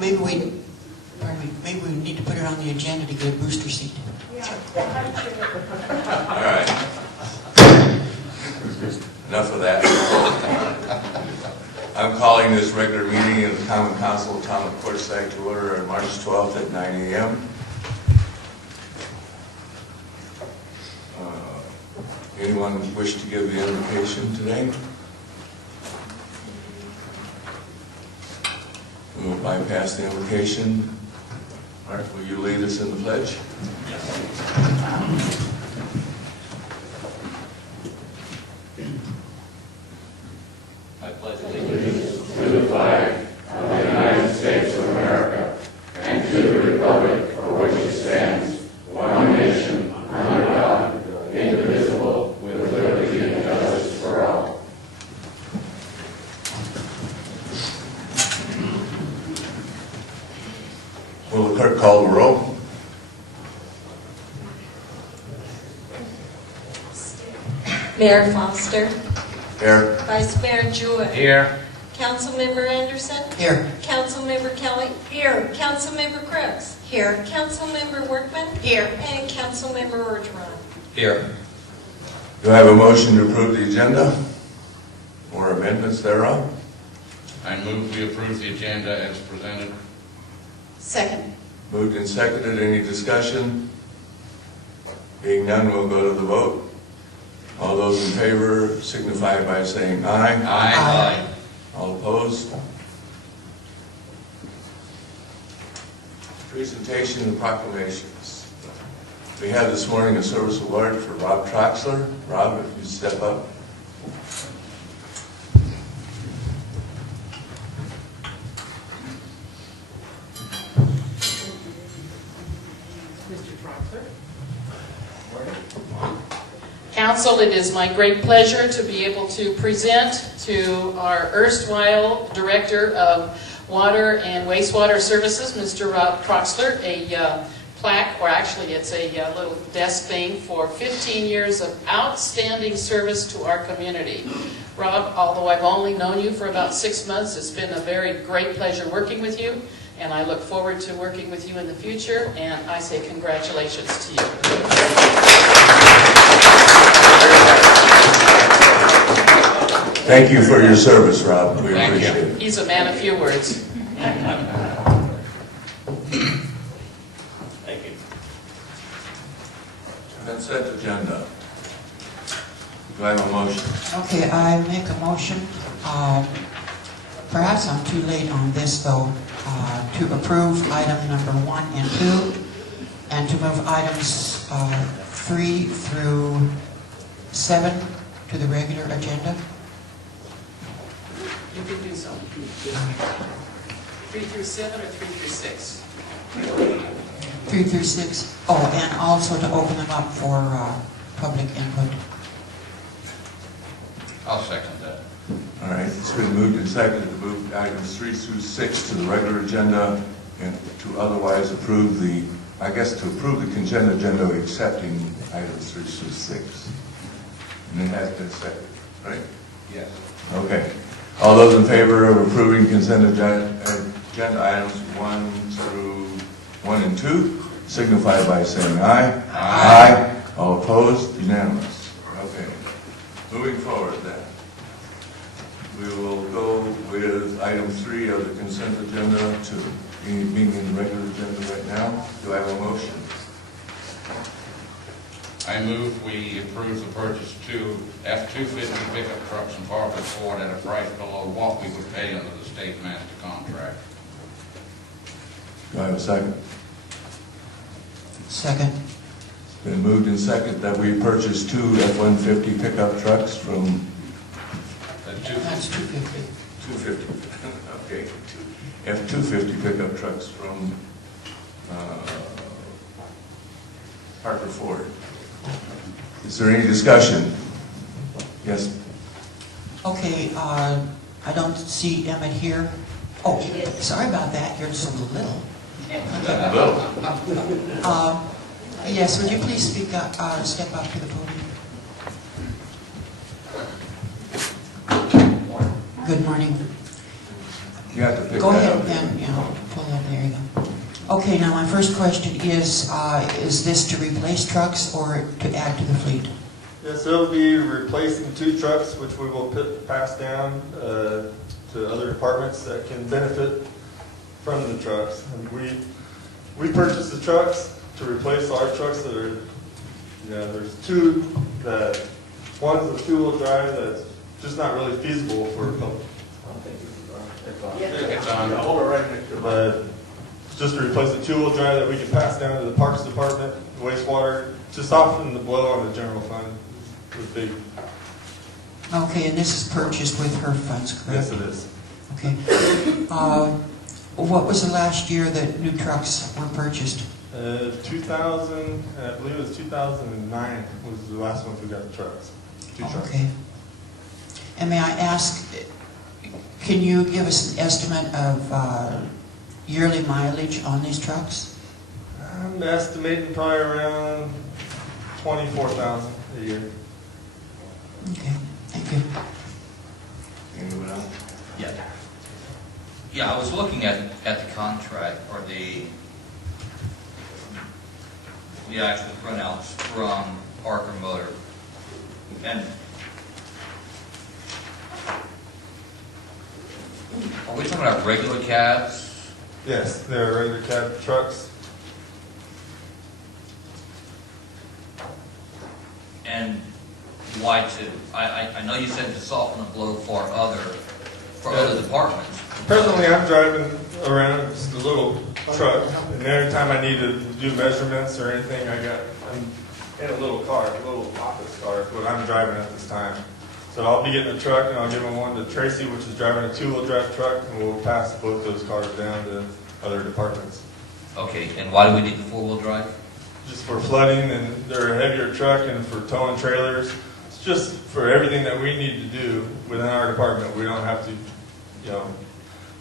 Maybe we need to put it on the agenda to get a booster seat. All right. Enough of that. I'm calling this regular meeting of the Common Council of Town of Quartzsite to order on March 12th at 9 a.m. Anyone wish to give the invocation today? We will bypass the invocation. Mark, will you lead us in the pledge? Yes. I pledge allegiance to the flag of the United States of America and to the republic for which it stands, one nation, under God, indivisible, with liberty and justice for all. Will the clerk call the roll? Mayor Foster. Here. Vice Mayor Jewett. Here. Councilmember Anderson. Here. Councilmember Kelly. Here. Councilmember Crooks. Here. Councilmember Workman. Here. And Councilmember Orgeron. Here. Do I have a motion to approve the agenda or amendments thereof? I move we approve the agenda as presented. Second. Moved and seconded. Any discussion? Being none, we'll go to the vote. All those in favor signify by saying aye. Aye. All opposed? Presentation and proclamations. We have this morning a service award for Rob Troxler. Rob, if you step up. Council, it is my great pleasure to be able to present to our erstwhile Director of Water and Wastewater Services, Mr. Rob Troxler, a plaque, or actually it's a little desk thing for 15 years of outstanding service to our community. Rob, although I've only known you for about 6 months, it's been a very great pleasure working with you, and I look forward to working with you in the future, and I say congratulations to you. Thank you for your service, Rob. We appreciate it. He's a man of few words. Thank you. Consent agenda. Do I have a motion? Okay, I make a motion. Perhaps I'm too late on this, though, to approve item number 1 and 2, and to move items 3 through 7 to the regular agenda. You can do so. 3 through 7 or 3 through 6? 3 through 6. Oh, and also to open them up for public input. I'll second that. All right, it's been moved and seconded to move items 3 through 6 to the regular agenda and to otherwise approve the, to approve the consent agenda accepting items 3 through 6. And it has been seconded, right? Yes. Okay. All those in favor of approving consent agenda items 1 and 2 signify by saying aye. Aye. All opposed? Unanimous. Okay. Moving forward then. We will go with item 3 of the consent agenda to being in the regular agenda right now. Do I have a motion? I move we approve the purchase of 2 F-250 pickup trucks from Parker Ford at a price below what we would pay under the state master contract. Do I have a second? Second. It's been moved and seconded that we purchase 2 F-150 pickup trucks from That's 250. 250. Okay, F-250 pickup trucks from Parker Ford. Is there any discussion? Yes. Okay, I don't see Emmett here. Oh, sorry about that. You're so little. Yes, would you please speak up, step up to the podium? Good morning. You have to pick Go that ahead up. and pull that Okay, now my first question is this to replace trucks or to add to the fleet? Yes, it'll be replacing 2 trucks, which we will pass down to other departments that can benefit from the trucks. And we purchased the trucks to replace our trucks that are, there's 2 that, one's a 2-wheel drive that's just not really feasible for public. It's on. Hold it right next to the But just to replace the 2-wheel drive that we can pass down to the Parks Department, wastewater, to soften the blow on the general fund was big. Okay, and this is purchased with her funds, correct? Yes, it is. Okay. What was the last year that new trucks were purchased? 2000, I believe it was 2009 was the last one we got the trucks. 2 trucks. Okay. And may I ask, can you give us an estimate of yearly mileage on these trucks? I'm estimating probably around 24,000 a year. Okay, thank you. Anyone else? Yeah. Yeah, I was looking at the contract or the actual printouts from Parker Motor. And are we talking about regular cabs? Yes, they're regular cab trucks. And why 2? I know you said to soften the blow for other departments. Presently, I'm driving around just a little truck, and every time I need to do measurements or anything, I'm in a little car, a little office car is what I'm driving at this time. So I'll be getting a truck, and I'll give one to Tracy, which is driving a 2-wheel drive truck, and we'll pass both those cars down to other departments. Okay, and why do we need the 4-wheel drive? Just for flooding, and they're a heavier truck, and for towing trailers. It's just for everything that we need to do within our department. We don't have to,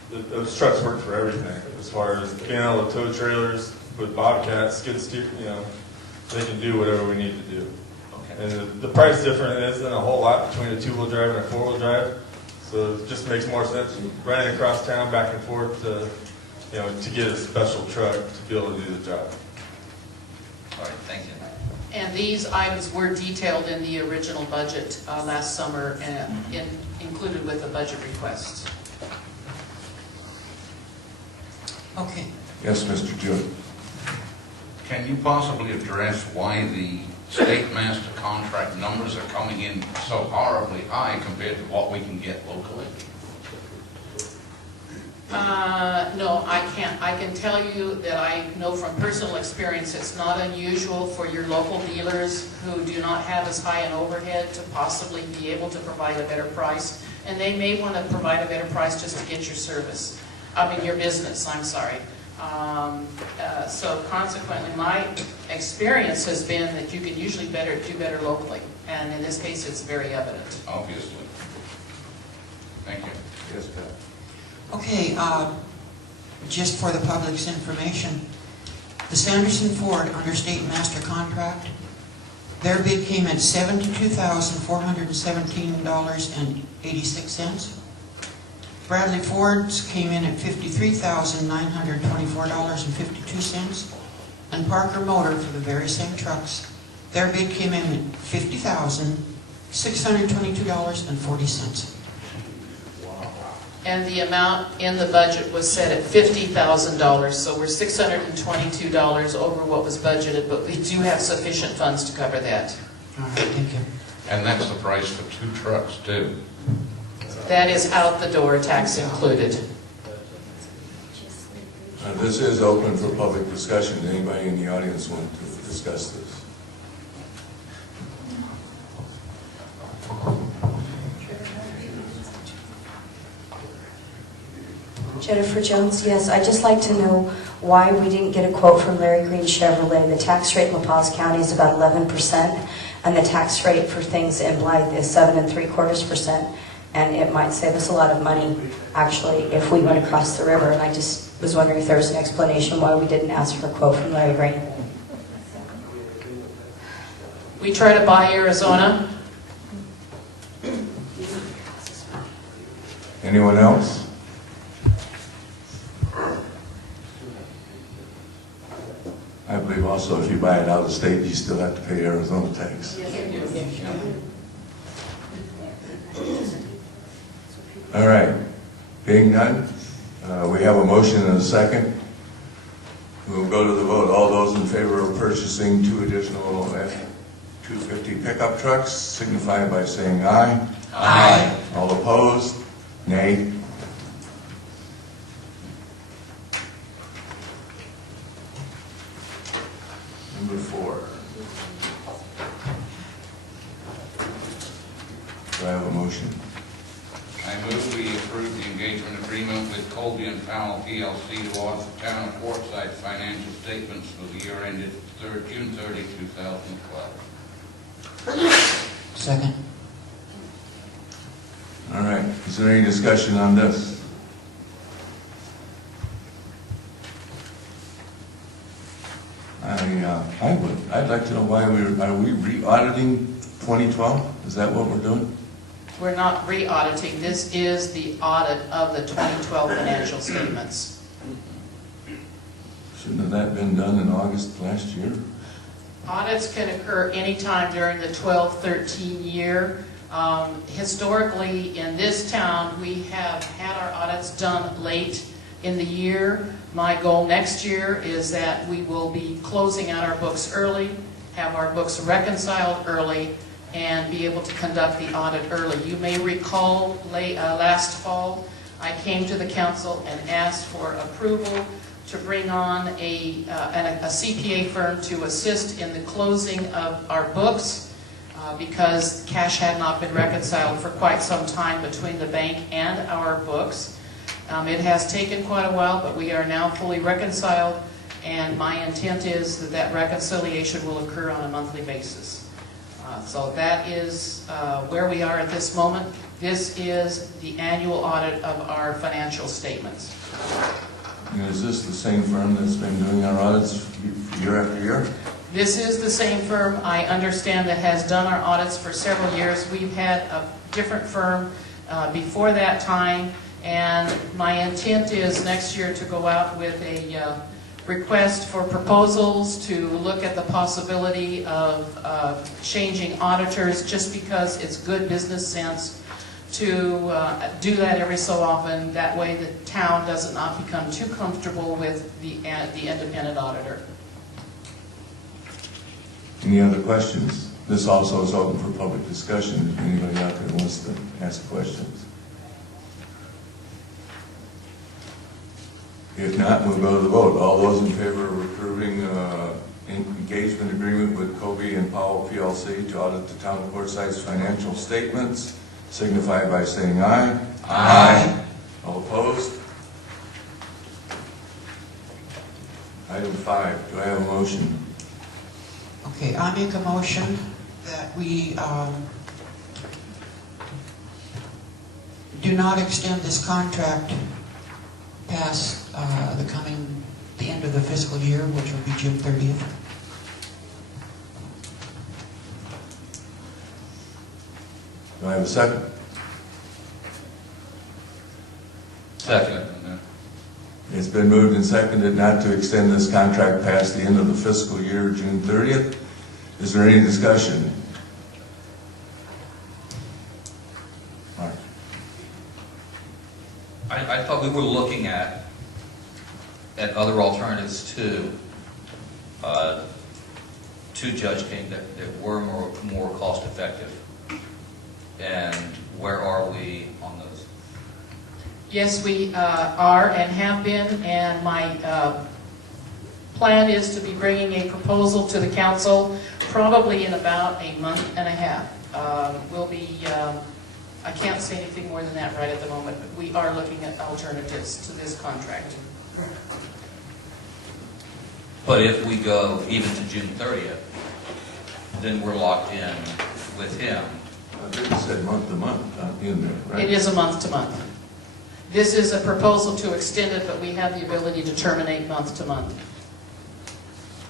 those trucks work for everything, as far as being able to tow trailers with bobcats, skid steer, they can do whatever we need to do. Okay. And the price difference isn't a whole lot between a 2-wheel drive and a 4-wheel drive, so it just makes more sense running across town back and forth to get a special truck to be able to do the job. All right, thank you. And these items were detailed in the original budget last summer and included with the budget requests. Okay. Yes, Mr. Jewett. Can you possibly address why the state master contract numbers are coming in so horribly high compared to what we can get locally? No, I can't. I can tell you that I know from personal experience it's not unusual for your local dealers who do not have as high an overhead to possibly be able to provide a better price. And they may want to provide a better price just to get your service. Your business, I'm sorry. So consequently, my experience has been that you can usually do better locally. And in this case, it's very evident. Obviously. Thank you. Yes, Pat. Okay, just for the public's information, the Sanderson Ford under state master contract, their bid came at $72,417.86. Bradley Ford's came in at $53,924.52. And Parker Motor, for the very same trucks, their bid came in at $50,622.40. And the amount in the budget was set at $50,000, so we're $622 over what was budgeted, but we do have sufficient funds to cover that. All right, thank you. And that's the price for 2 trucks, too. That is out the door, tax included. This is open for public discussion. Does anybody in the audience want to discuss this? Jennifer Jones, yes, I'd just like to know why we didn't get a quote from Larry Green Chevrolet. The tax rate in La Paz County is about 11%, and the tax rate for things in Blythe is 7 3/4%, and it might save us a lot of money, actually, if we went across the river, and I just was wondering if there was an explanation why we didn't ask for a quote from Larry Green. We try to buy Arizona. Anyone else? if you buy it out of state, you still have to pay Arizona tax. All right, being none, we have a motion and a second. We'll go to the vote. All those in favor of purchasing 2 additional F-250 pickup trucks signify by saying aye. Aye. All opposed? Nay. Number 4. Do I have a motion? I move we approve the engagement agreement with Colby and Powell PLC to audit the town of Forsyth's financial statements for the year ended June 30, 2012. Second. All right, is there any discussion on this? I'd like to know why are we re-auditing 2012? Is that what we're doing? We're not re-auditing. This is the audit of the 2012 financial statements. Shouldn't have that been done in August last year? Audits can occur anytime during the 12-13 year. Historically, in this town, we have had our audits done late in the year. My goal next year is that we will be closing out our books early, have our books reconciled early, and be able to conduct the audit early. You may recall last fall, I came to the council and asked for approval to bring on a CPA firm to assist in the closing of our books because cash had not been reconciled for quite some time between the bank and our books. It has taken quite a while, but we are now fully reconciled, and my intent is that that reconciliation will occur on a monthly basis. So that is where we are at this moment. This is the annual audit of our financial statements. And is this the same firm that's been doing our audits year after year? This is the same firm, I understand, that has done our audits for several years. We've had a different firm before that time, and my intent is next year to go out with a request for proposals to look at the possibility of changing auditors, just because it's good business sense to do that every so often. That way the town does not become too comfortable with the independent auditor. Any other questions? This also is open for public discussion if anybody out there wants to ask questions. If not, we'll go to the vote. All those in favor of approving engagement agreement with Colby and Powell PLC to audit the town of Forsyth's financial statements signify by saying aye. Aye. All opposed? Item 5, do I have a motion? Okay, I make a motion that we do not extend this contract past the end of the fiscal year, which will be June 30th. Do I have a second? Second. It's been moved and seconded not to extend this contract past the end of the fiscal year, June 30th. Is there any discussion? Mark. I thought we were looking at other alternatives too, to Judge King that were more cost effective. And where are we on those? Yes, we are and have been, and my plan is to be bringing a proposal to the council probably in about a month and a half. I can't say anything more than that right at the moment, but we are looking at alternatives to this contract. But if we go even to June 30th, then we're locked in with him. I think it said month to month in there, right? It is a month to month. This is a proposal to extend it, but we have the ability to terminate month to month.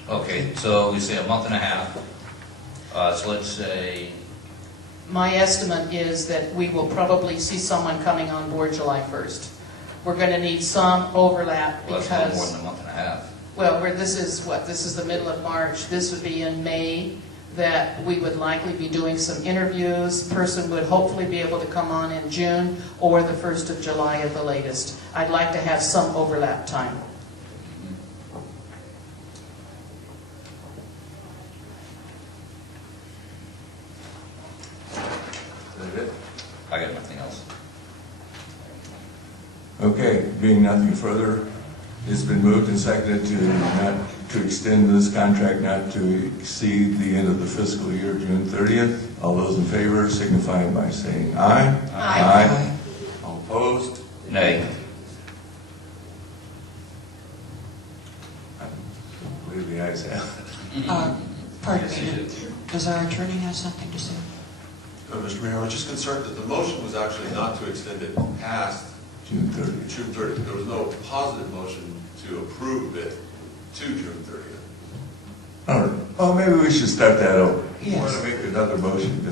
Okay, so we say a month and a half. So let's say, My estimate is that we will probably see someone coming on board July 1st. We're going to need some overlap well, that's a little more because, than a month and a half. well, this is the middle of March. This would be in May that we would likely be doing some interviews. Person would hopefully be able to come on in June or the 1st of July at the latest. I'd like to have some overlap time. Is that it? I got nothing else. Okay, being nothing further, it's been moved and seconded to extend this contract not to exceed the end of the fiscal year, June 30th. All those in favor signify by saying aye. Aye. All opposed? Nay. I believe the ayes have it. Pardon me, does our attorney have something to say? Mr. Mayor, I was just concerned that the motion was actually not to extend it past June 30th. June 30th. There was no positive motion to approve it to June 30th. All right. Well, maybe we should start that over. You Yes. want to make another motion,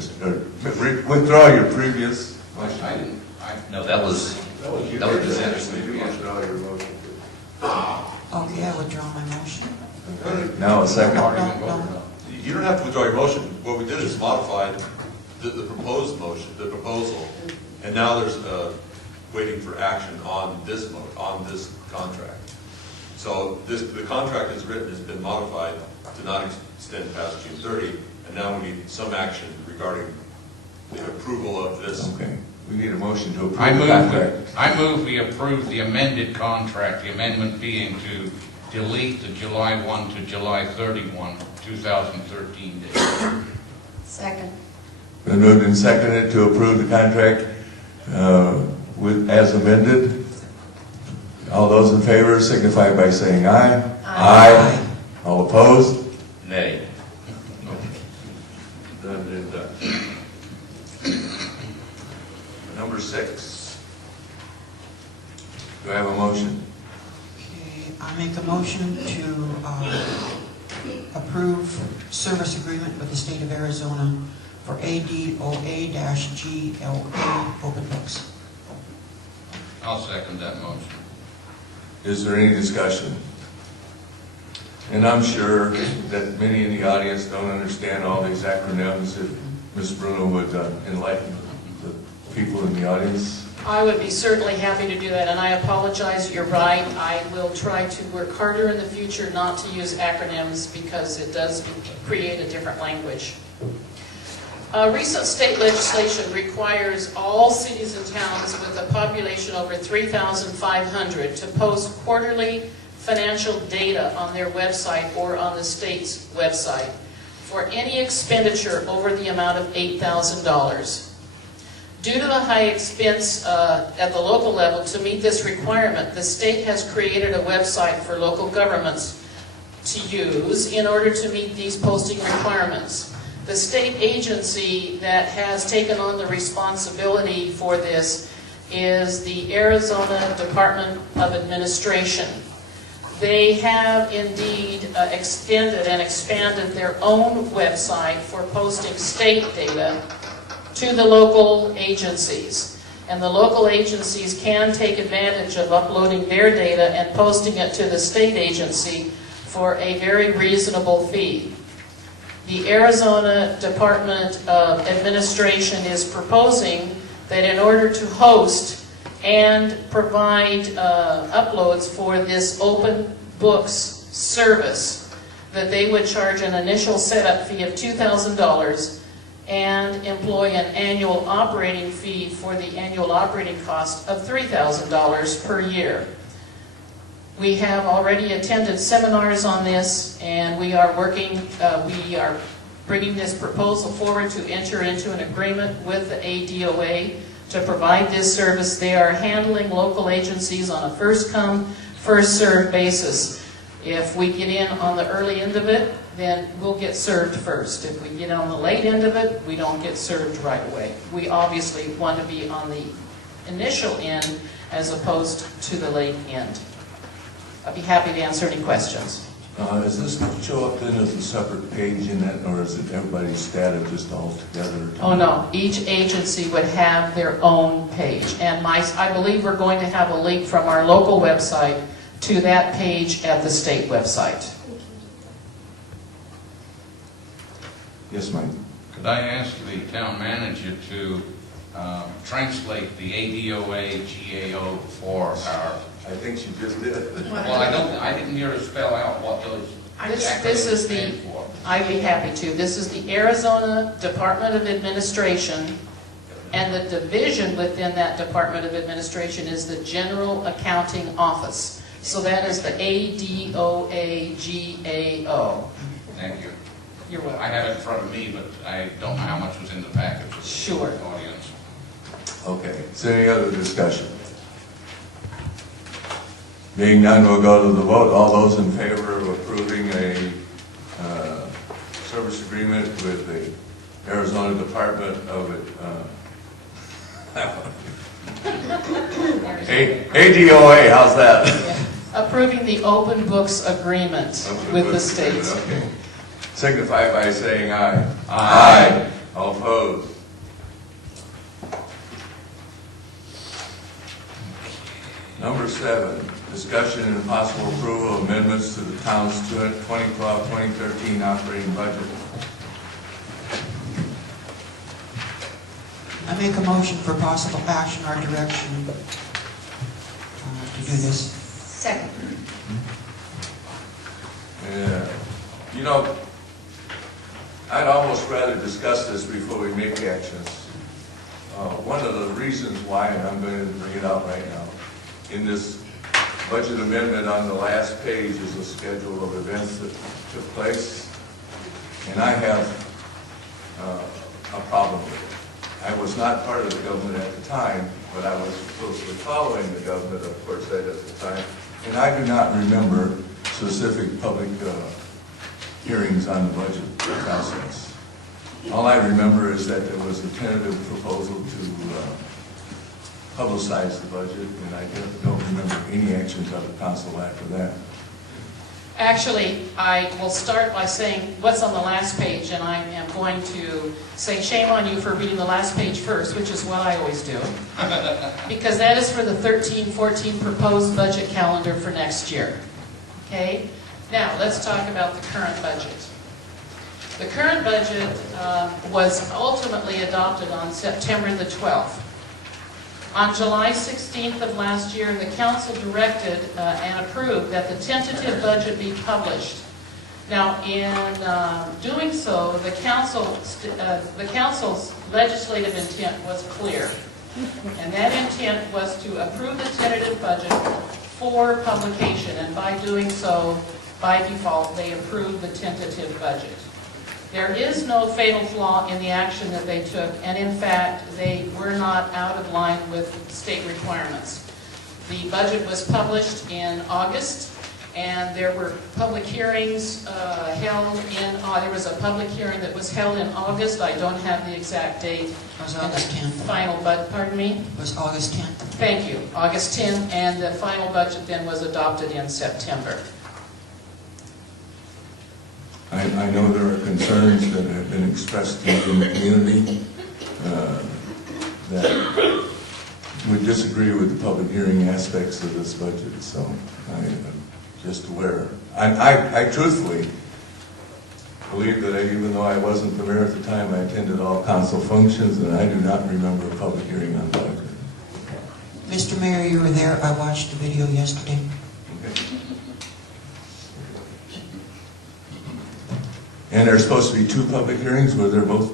withdraw your previous motion. I didn't, No, that was presented. You withdraw your motion. Okay, I withdraw my motion. Now a second. No. You don't have to withdraw your motion. What we did is modified the proposed motion, the proposal, and now there's waiting for action on this contract. So the contract as written has been modified to not extend past June 30, and now we need some action regarding the approval of this. Okay, we need a motion to approve the contract. I move we approve the amended contract, the amendment being to delete the July 1 to July 31, 2013 date. Second. Been moved and seconded to approve the contract as amended. All those in favor signify by saying aye. Aye. All opposed? Nay. Done and done. Number 6. Do I have a motion? Okay, I make a motion to approve service agreement with the state of Arizona for ADOA-GLA open books. I'll second that motion. Is there any discussion? And I'm sure that many in the audience don't understand all these acronyms. If Ms. Bruno would enlighten the people in the audience. I would be certainly happy to do that, and I apologize, you're right. I will try to work harder in the future not to use acronyms because it does create a different language. Recent state legislation requires all cities and towns with a population over 3,500 to post quarterly financial data on their website or on the state's website for any expenditure over the amount of $8,000. Due to the high expense at the local level to meet this requirement, the state has created a website for local governments to use in order to meet these posting requirements. The state agency that has taken on the responsibility for this is the Arizona Department of Administration. They have indeed extended and expanded their own website for posting state data to the local agencies. And the local agencies can take advantage of uploading their data and posting it to the state agency for a very reasonable fee. The Arizona Department of Administration is proposing that in order to host and provide uploads for this open books service, that they would charge an initial setup fee of $2,000 and employ an annual operating fee for the annual operating cost of $3,000 per year. We have already attended seminars on this, and we are bringing this proposal forward to enter into an agreement with the ADOA to provide this service. They are handling local agencies on a first-come, first-served basis. If we get in on the early end of it, then we'll get served first. If we get on the late end of it, we don't get served right away. We obviously want to be on the initial end as opposed to the late end. I'd be happy to answer any questions. Does this show up then as a separate page in it, or is it everybody's data just all together? Oh no, each agency would have their own page. And I believe we're going to have a link from our local website to that page at the state website. Yes, Mike? Could I ask the town manager to translate the ADOA GAO for our, I think she just did. well, I didn't hear her spell out what those This is acronyms the, stand for. I'd be happy to. This is the Arizona Department of Administration, and the division within that Department of Administration is the General Accounting Office. So that is the ADOA-GAO. Thank you. You're welcome. I have it in front of me, but I don't know how much was in the package for the Sure. audience. Okay, is there any other discussion? Being none, we'll go to the vote. All those in favor of approving a service agreement with the Arizona Department of ADOA, how's that? Approving the open books agreement with the state. Okay. Signify by saying aye. Aye. All opposed? Number 7, discussion and possible approval of amendments to the town's 2012-2013 operating budget. I make a motion for possible action or direction to do this. Second. Yeah. You know, I'd almost rather discuss this before we make actions. One of the reasons why, and I'm going to bring it out right now, in this budget amendment on the last page is a schedule of events that took place, and I have a problem with it. I was not part of the government at the time, but I was closely following the government, of course, at the time, and I do not remember specific public hearings on the budget process. All I remember is that there was a tentative proposal to publicize the budget, and I don't remember any actions of the council after that. Actually, I will start by saying what's on the last page, and I am going to say shame on you for reading the last page first, which is what I always do, because that is for the 13-14 proposed budget calendar for next year. Okay? Now, let's talk about the current budget. The current budget was ultimately adopted on September the 12th. On July 16th of last year, the council directed and approved that the tentative budget be published. Now, in doing so, the council's legislative intent was clear, and that intent was to approve the tentative budget for publication, and by doing so, by default, they approved the tentative budget. There is no fatal flaw in the action that they took, and in fact, they were not out of line with state requirements. The budget was published in August, and there were public hearings held in, there was a public hearing that was held in August. I don't have the exact date. It was August 10th. Final, but pardon me? It was August 10th. Thank you. August 10th, and the final budget then was adopted in September. I know there are concerns that have been expressed in the community that would disagree with the public hearing aspects of this budget, so I'm just aware. I truthfully believe that even though I wasn't the mayor at the time, I attended all council functions, and I do not remember a public hearing on the budget. Mr. Mayor, you were there. I watched the video yesterday. Okay. And there's supposed to be 2 public hearings. Were there both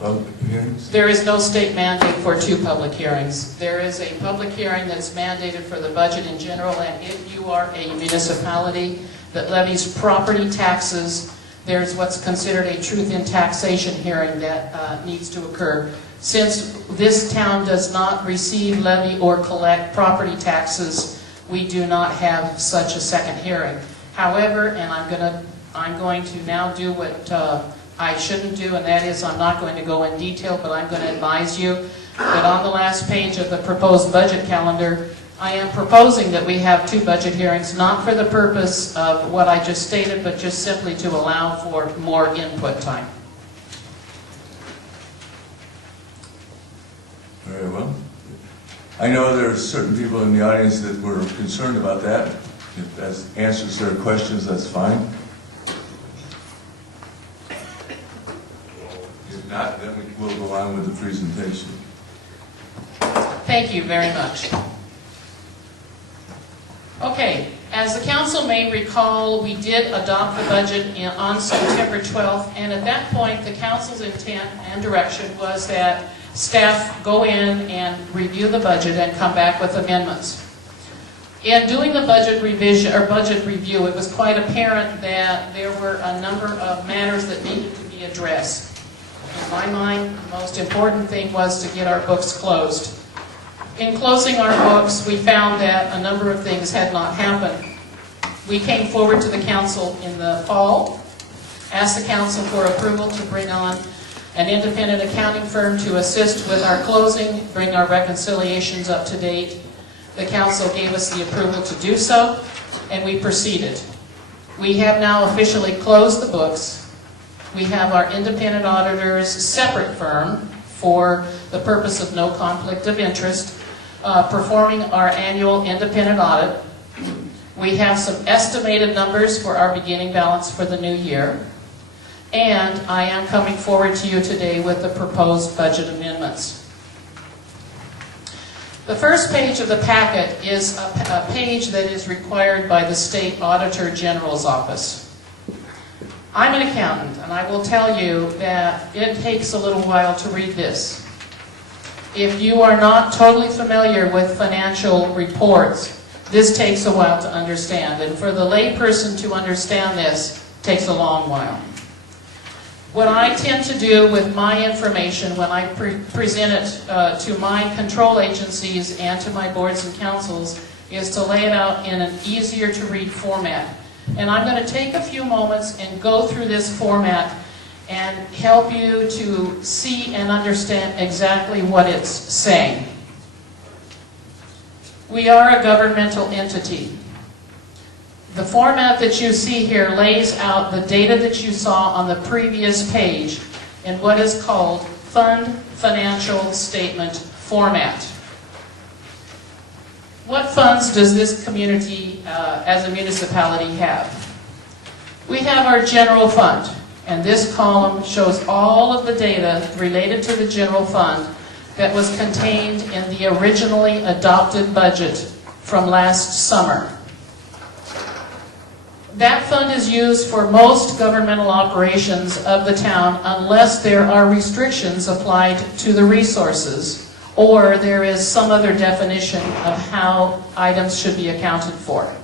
public hearings? There is no state mandate for 2 public hearings. There is a public hearing that's mandated for the budget in general, and if you are a municipality that levies property taxes, there's what's considered a truth in taxation hearing that needs to occur. Since this town does not receive, levy, or collect property taxes, we do not have such a second hearing. However, and I'm going to now do what I shouldn't do, and that is I'm not going to go in detail, but I'm going to advise you that on the last page of the proposed budget calendar, I am proposing that we have 2 budget hearings, not for the purpose of what I just stated, but just simply to allow for more input time. Very well. I know there are certain people in the audience that were concerned about that. If that answers their questions, that's fine. If not, then we'll go on with the presentation. Thank you very much. Okay, as the council may recall, we did adopt the budget on September 12th, and at that point, the council's intent and direction was that staff go in and review the budget and come back with amendments. In doing the budget revision or budget review, it was quite apparent that there were a number of matters that needed to be addressed. In my mind, the most important thing was to get our books closed. In closing our books, we found that a number of things had not happened. We came forward to the council in the fall, asked the council for approval to bring on an independent accounting firm to assist with our closing, bring our reconciliations up to date. The council gave us the approval to do so, and we proceeded. We have now officially closed the books. We have our independent auditor's separate firm for the purpose of no conflict of interest, performing our annual independent audit. We have some estimated numbers for our beginning balance for the new year. And I am coming forward to you today with the proposed budget amendments. The first page of the packet is a page that is required by the State Auditor General's Office. I'm an accountant, and I will tell you that it takes a little while to read this. If you are not totally familiar with financial reports, this takes a while to understand. And for the layperson to understand this takes a long while. What I tend to do with my information when I present it to my control agencies and to my boards and councils is to lay it out in an easier to read format. And I'm going to take a few moments and go through this format and help you to see and understand exactly what it's saying. We are a governmental entity. The format that you see here lays out the data that you saw on the previous page in what is called Fund Financial Statement format. What funds does this community as a municipality have? We have our general fund, and this column shows all of the data related to the general fund that was contained in the originally adopted budget from last summer. That fund is used for most governmental operations of the town unless there are restrictions applied to the resources or there is some other definition of how items should be accounted for.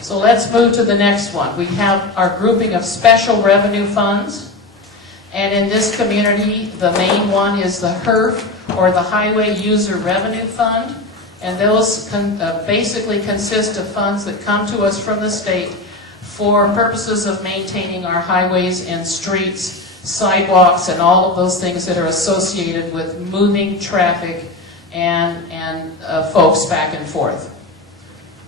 So let's move to the next one. We have our grouping of special revenue funds, and in this community the main one is the HERF, or the Highway User Revenue Fund, and those basically consist of funds that come to us from the state for purposes of maintaining our highways and streets, sidewalks, and all of those things that are associated with moving traffic and folks back and forth.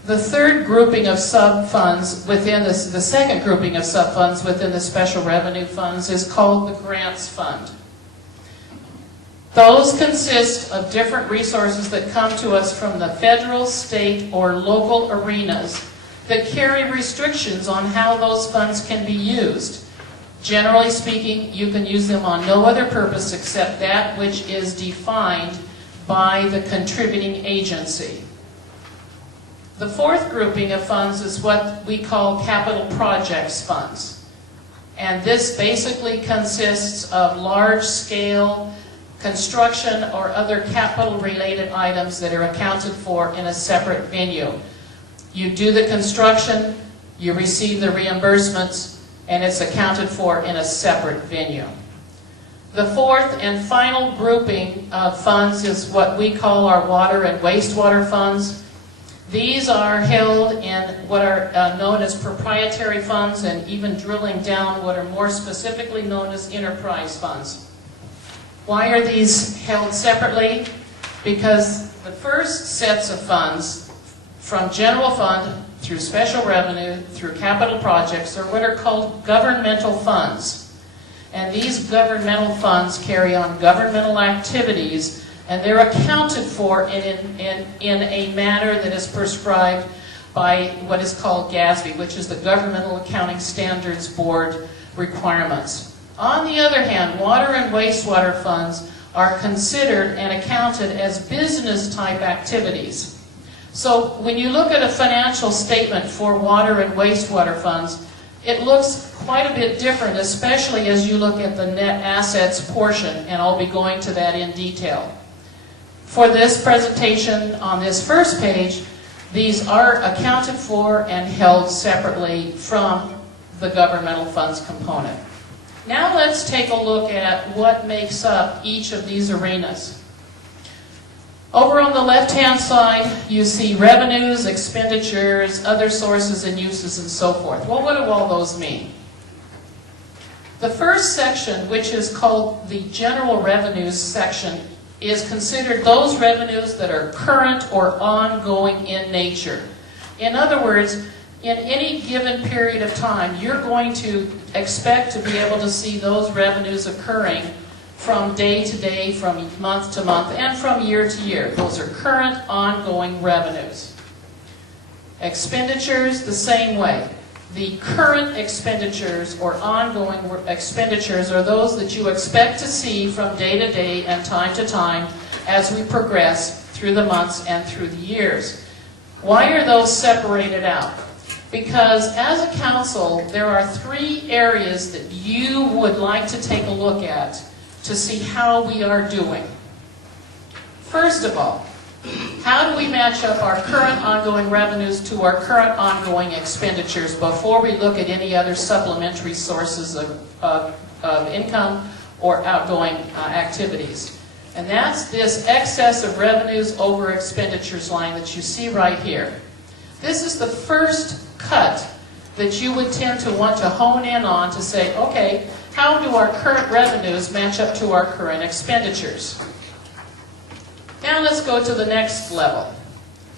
The third grouping of sub-funds within the second grouping of sub-funds within the special revenue funds is called the Grants Fund. Those consist of different resources that come to us from the federal, state, or local arenas that carry restrictions on how those funds can be used. Generally speaking, you can use them on no other purpose except that which is defined by the contributing agency. The fourth grouping of funds is what we call capital projects funds. And this basically consists of large-scale construction or other capital-related items that are accounted for in a separate venue. You do the construction, you receive the reimbursements, and it's accounted for in a separate venue. The fourth and final grouping of funds is what we call our water and wastewater funds. These are held in what are known as proprietary funds, and even drilling down what are more specifically known as enterprise funds. Why are these held separately? Because the first sets of funds from general fund through special revenue, through capital projects, are what are called governmental funds. And these governmental funds carry on governmental activities, and they're accounted for in a manner that is prescribed by what is called GASB, which is the Governmental Accounting Standards Board requirements. On the other hand, water and wastewater funds are considered and accounted as business-type activities. So when you look at a financial statement for water and wastewater funds, it looks quite a bit different, especially as you look at the net assets portion, and I'll be going to that in detail. For this presentation on this first page, these are accounted for and held separately from the governmental funds component. Now let's take a look at what makes up each of these arenas. Over on the left-hand side, you see revenues, expenditures, other sources and uses, and so forth. Well, what do all those mean? The first section, which is called the general revenues section, is considered those revenues that are current or ongoing in nature. In other words, in any given period of time, you're going to expect to be able to see those revenues occurring from day to day, from month to month, and from year to year. Those are current, ongoing revenues. Expenditures, the same way. The current expenditures or ongoing expenditures are those that you expect to see from day to day and time to time as we progress through the months and through the years. Why are those separated out? Because as a council, there are 3 areas that you would like to take a look at to see how we are doing. First of all, how do we match up our current ongoing revenues to our current ongoing expenditures before we look at any other supplementary sources of income or outgoing activities? And that's this excess of revenues over expenditures line that you see right here. This is the first cut that you would tend to want to hone in on to say, okay, how do our current revenues match up to our current expenditures? Now let's go to the next level.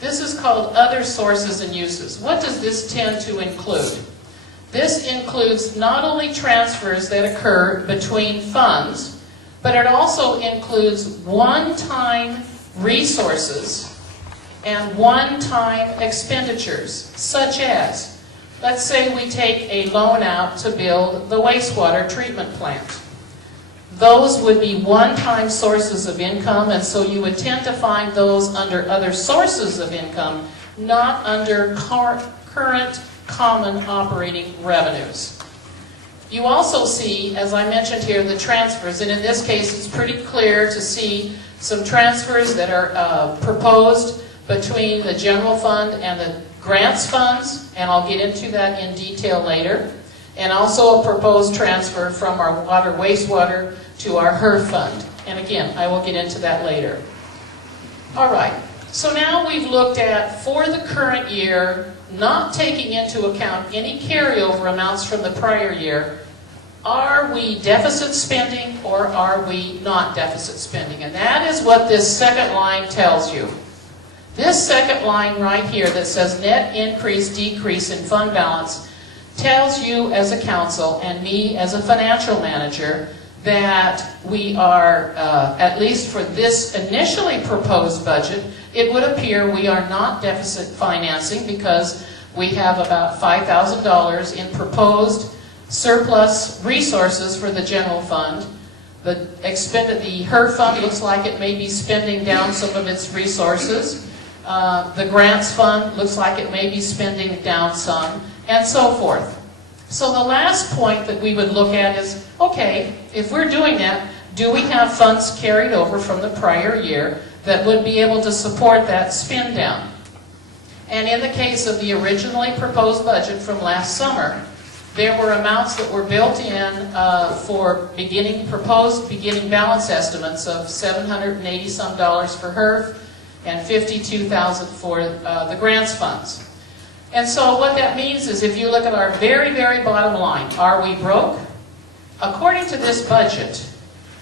This is called other sources and uses. What does this tend to include? This includes not only transfers that occur between funds, but it also includes one-time resources and one-time expenditures, such as, let's say we take a loan out to build the wastewater treatment plant. Those would be one-time sources of income, and so you would tend to find those under other sources of income, not under current common operating revenues. You also see, as I mentioned here, the transfers, and in this case it's pretty clear to see some transfers that are proposed between the general fund and the grants funds, and I'll get into that in detail later, and also a proposed transfer from our water wastewater to our HERF fund. And again, I will get into that later. All right, so now we've looked at, for the current year, not taking into account any carryover amounts from the prior year, are we deficit spending or are we not deficit spending? And that is what this second line tells you. This second line right here that says net increase, decrease in fund balance tells you as a council and me as a financial manager that we are, at least for this initially proposed budget, it would appear we are not deficit financing because we have about $5,000 in proposed surplus resources for the general fund. The HERF fund looks like it may be spending down some of its resources. The grants fund looks like it may be spending down some, and so forth. So the last point that we would look at is, okay, if we're doing that, do we have funds carried over from the prior year that would be able to support that spend down? And in the case of the originally proposed budget from last summer, there were amounts that were built in for proposed beginning balance estimates of $780 some for HERF and $52,000 for the grants funds. And so what that means is if you look at our very, very bottom line, are we broke? According to this budget,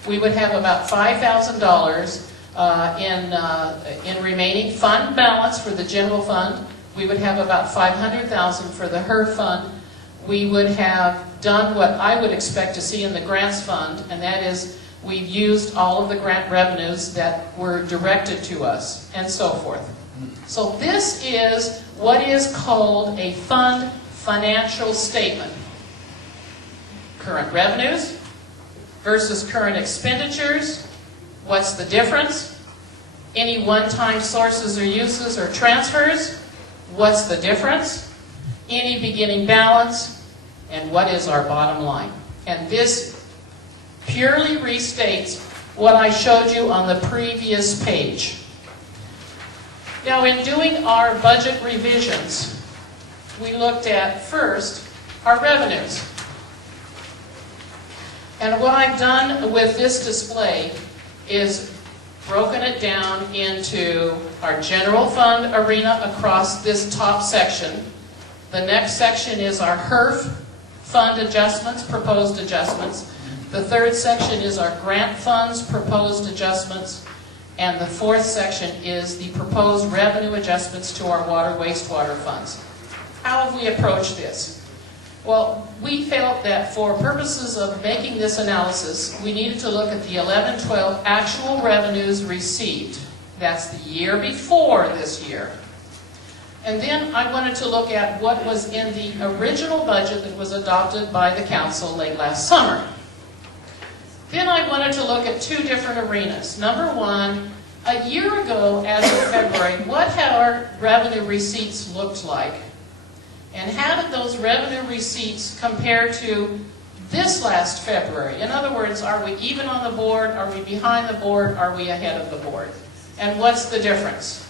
we would have about $5,000 in remaining fund balance for the general fund. We would have about $500,000 for the HERF fund. We would have done what I would expect to see in the grants fund, and that is we've used all of the grant revenues that were directed to us, and so forth. So this is what is called a fund financial statement. Current revenues versus current expenditures. What's the difference? Any one-time sources or uses or transfers? What's the difference? Any beginning balance? And what is our bottom line? And this purely restates what I showed you on the previous page. Now, in doing our budget revisions, we looked at first our revenues. And what I've done with this display is broken it down into our general fund arena across this top section. The next section is our HERF fund adjustments, proposed adjustments. The third section is our grant funds, proposed adjustments. And the fourth section is the proposed revenue adjustments to our water wastewater funds. How have we approached this? Well, we felt that for purposes of making this analysis, we needed to look at the 11-12 actual revenues received. That's the year before this year. And then I wanted to look at what was in the original budget that was adopted by the council late last summer. Then I wanted to look at two different arenas. Number one, a year ago, as of February, what had our revenue receipts looked like? And how did those revenue receipts compare to this last February? In other words, are we even on the board? Are we behind the board? Are we ahead of the board? And what's the difference?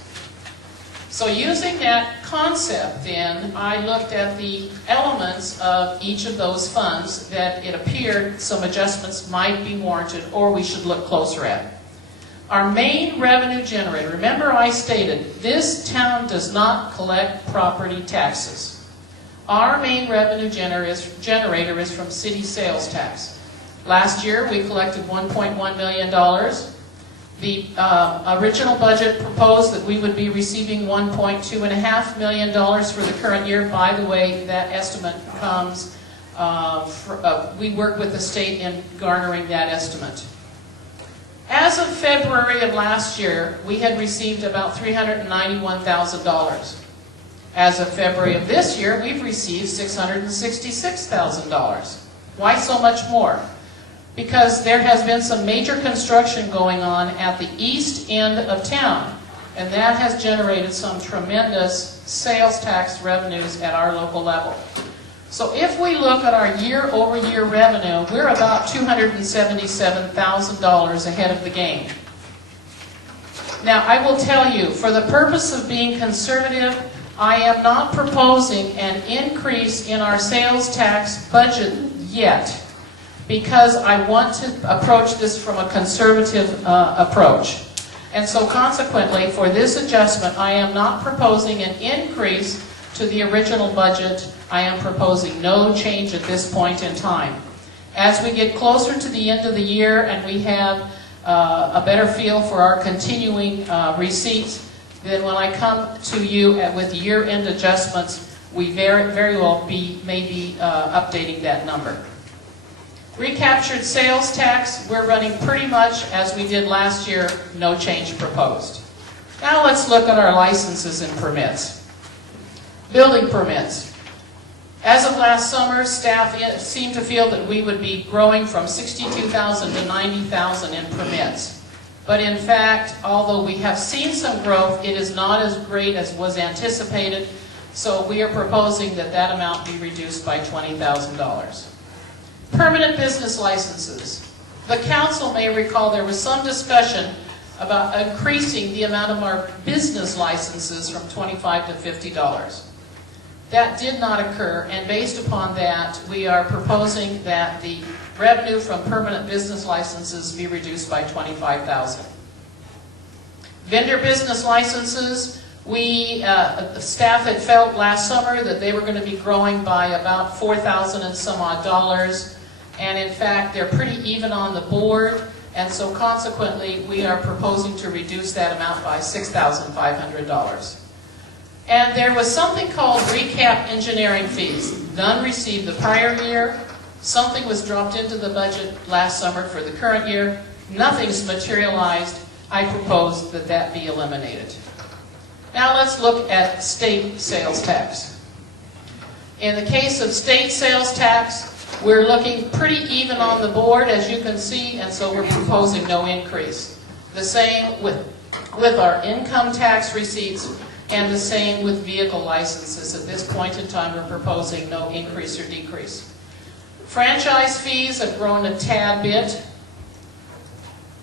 So using that concept then, I looked at the elements of each of those funds that it appeared some adjustments might be warranted or we should look closer at. Our main revenue generator, remember I stated, this town does not collect property taxes. Our main revenue generator is from city sales tax. Last year we collected $1.1 million. The original budget proposed that we would be receiving $1.25 million for the current year. By the way, that estimate comes, we work with the state in garnering that estimate. As of February of last year, we had received about $391,000. As of February of this year, we've received $666,000. Why so much more? Because there has been some major construction going on at the east end of town, and that has generated some tremendous sales tax revenues at our local level. So if we look at our year-over-year revenue, we're about $277,000 ahead of the game. Now, I will tell you, for the purpose of being conservative, I am not proposing an increase in our sales tax budget yet, because I want to approach this from a conservative approach. And so consequently, for this adjustment, I am not proposing an increase to the original budget. I am proposing no change at this point in time. As we get closer to the end of the year and we have a better feel for our continuing receipts, then when I come to you with year-end adjustments, we very well may be updating that number. Recaptured sales tax, we're running pretty much as we did last year, no change proposed. Now let's look at our licenses and permits. Building permits. As of last summer, staff seemed to feel that we would be growing from 62,000 to 90,000 in permits. But in fact, although we have seen some growth, it is not as great as was anticipated, so we are proposing that that amount be reduced by $20,000. Permanent business licenses. The council may recall there was some discussion about increasing the amount of our business licenses from $25 to $50. That did not occur, and based upon that, we are proposing that the revenue from permanent business licenses be reduced by $25,000. Vendor business licenses, staff had felt last summer that they were going to be growing by about $4,000 and some odd dollars, and in fact they're pretty even on the board, and so consequently we are proposing to reduce that amount by $6,500. And there was something called recap engineering fees. None received the prior year. Something was dropped into the budget last summer for the current year. Nothing's materialized. I propose that that be eliminated. Now let's look at state sales tax. In the case of state sales tax, we're looking pretty even on the board, as you can see, and so we're proposing no increase. The same with our income tax receipts, and the same with vehicle licenses. At this point in time, we're proposing no increase or decrease. Franchise fees have grown a tad bit.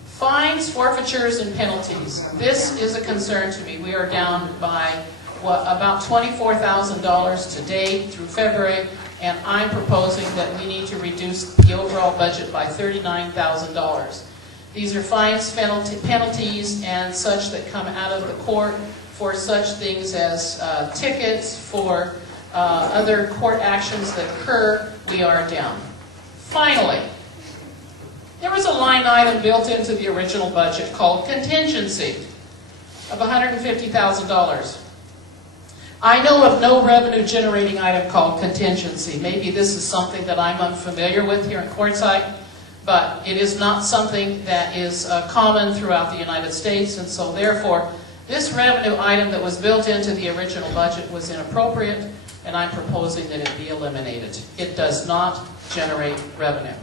Fines, forfeitures, and penalties. This is a concern to me. We are down by about $24,000 to date through February, and I'm proposing that we need to reduce the overall budget by $39,000. These are fines, penalties, and such that come out of the court for such things as tickets, for other court actions that occur. We are down. Finally, there was a line item built into the original budget called contingency of $150,000. I know of no revenue generating item called contingency. Maybe this is something that I'm unfamiliar with here in Quartzsite, but it is not something that is common throughout the United States, and so therefore this revenue item that was built into the original budget was inappropriate, and I'm proposing that it be eliminated. It does not generate revenue.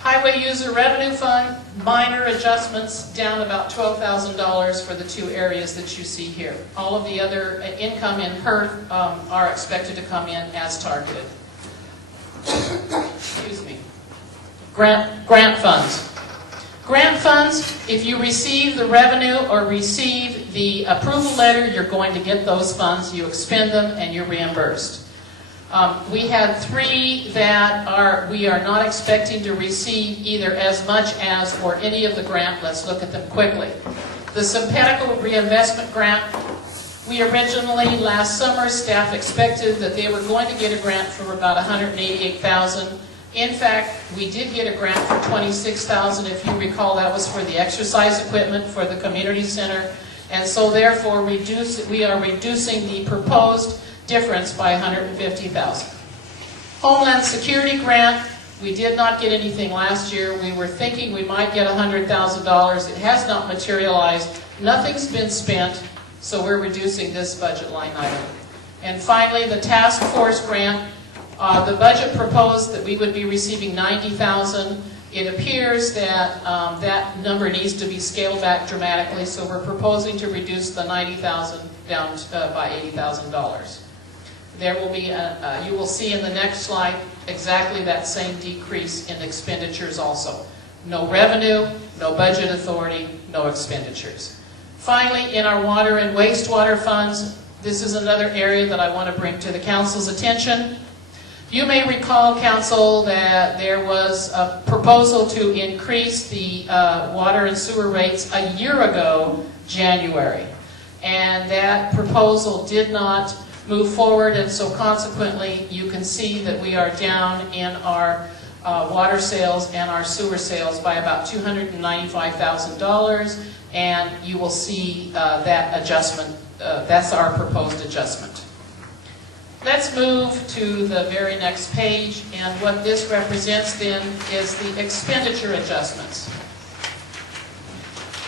Highway User Revenue Fund, minor adjustments, down about $12,000 for the two areas that you see here. All of the other income in HERF are expected to come in as targeted. Excuse me. Grant funds. Grant funds, if you receive the revenue or receive the approval letter, you're going to get those funds, you expend them, and you're reimbursed. We had 3 that we are not expecting to receive either as much as or any of the grant. Let's look at them quickly. The Sympatico Reinvestment Grant, we originally, last summer, staff expected that they were going to get a grant for about $188,000. In fact, we did get a grant for $26,000. If you recall, that was for the exercise equipment for the community center. And so therefore, we are reducing the proposed difference by $150,000. Homeland Security Grant, we did not get anything last year. We were thinking we might get $100,000. It has not materialized. Nothing's been spent, so we're reducing this budget line item. And finally, the Task Force Grant, the budget proposed that we would be receiving $90,000. It appears that that number needs to be scaled back dramatically, so we're proposing to reduce the $90,000 down by $80,000. There will be, you will see in the next slide exactly that same decrease in expenditures also. No revenue, no budget authority, no expenditures. Finally, in our water and wastewater funds, this is another area that I want to bring to the council's attention. You may recall, council, that there was a proposal to increase the water and sewer rates a year ago, January. And that proposal did not move forward, and so consequently you can see that we are down in our water sales and our sewer sales by about $295,000, and you will see that adjustment. That's our proposed adjustment. Let's move to the very next page, and what this represents then is the expenditure adjustments.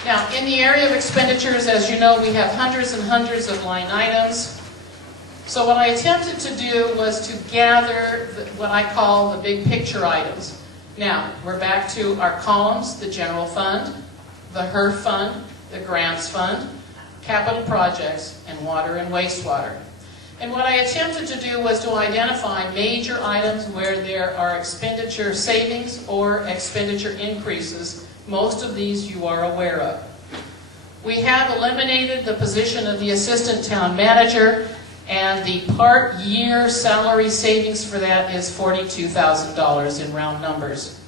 Now, in the area of expenditures, as you know, we have hundreds and hundreds of line items. So what I attempted to do was to gather what I call the big picture items. Now, we're back to our columns: the general fund, the HERF fund, the grants fund, capital projects, and water and wastewater. And what I attempted to do was to identify major items where there are expenditure savings or expenditure increases. Most of these you are aware of. We have eliminated the position of the assistant town manager, and the part year salary savings for that is $42,000 in round numbers.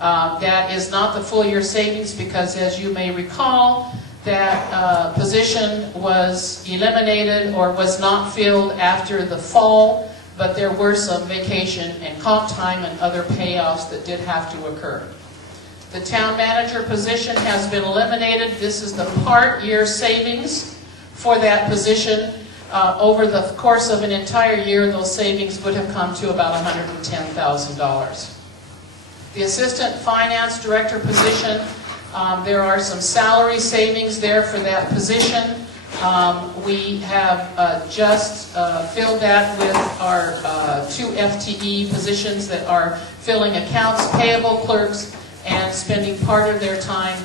That is not the full year savings because, as you may recall, that position was eliminated or was not filled after the fall, but there were some vacation and comp time and other payoffs that did have to occur. The town manager position has been eliminated. This is the part year savings for that position. Over the course of an entire year, those savings would have come to about $110,000. The assistant finance director position, there are some salary savings there for that position. We have just filled that with our 2 FTE positions that are filling accounts payable clerks and spending part of their time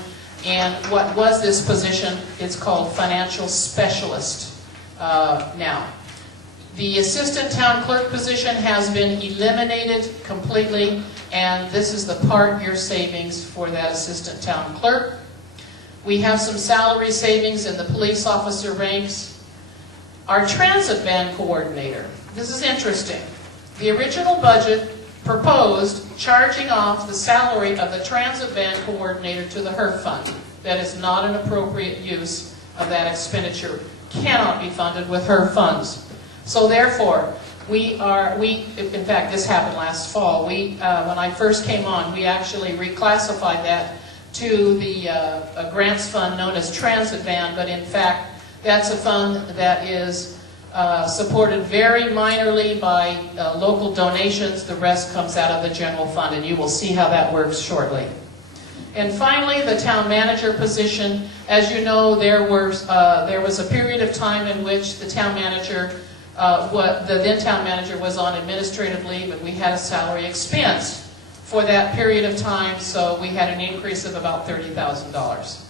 in what was this position. It's called financial specialist now. The assistant town clerk position has been eliminated completely, and this is the part-year savings for that assistant town clerk. We have some salary savings in the police officer ranks. Our transit van coordinator, this is interesting. The original budget proposed charging off the salary of the transit van coordinator to the HERF fund. That is not an appropriate use of that expenditure. Cannot be funded with HERF funds. So therefore, in fact, this happened last fall. When I first came on, we actually reclassified that to the grants fund known as Transit Van, but in fact, that's a fund that is supported very minorly by local donations. The rest comes out of the general fund, and you will see how that works shortly. And finally, the town manager position. As you know, there was a period of time in which the town manager, the then town manager, was on administrative leave, and we had a salary expense for that period of time, so we had an increase of about $30,000.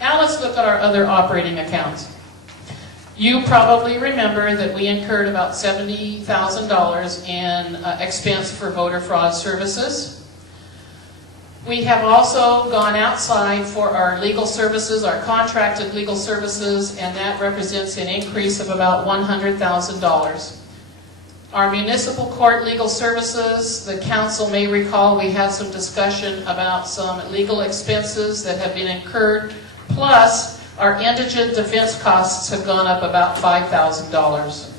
Now let's look at our other operating accounts. You probably remember that we incurred about $70,000 in expense for voter fraud services. We have also gone outside for our legal services, our contracted legal services, and that represents an increase of about $100,000. Our municipal court legal services, the council may recall we had some discussion about some legal expenses that have been incurred, plus our indigent defense costs have gone up about $5,000.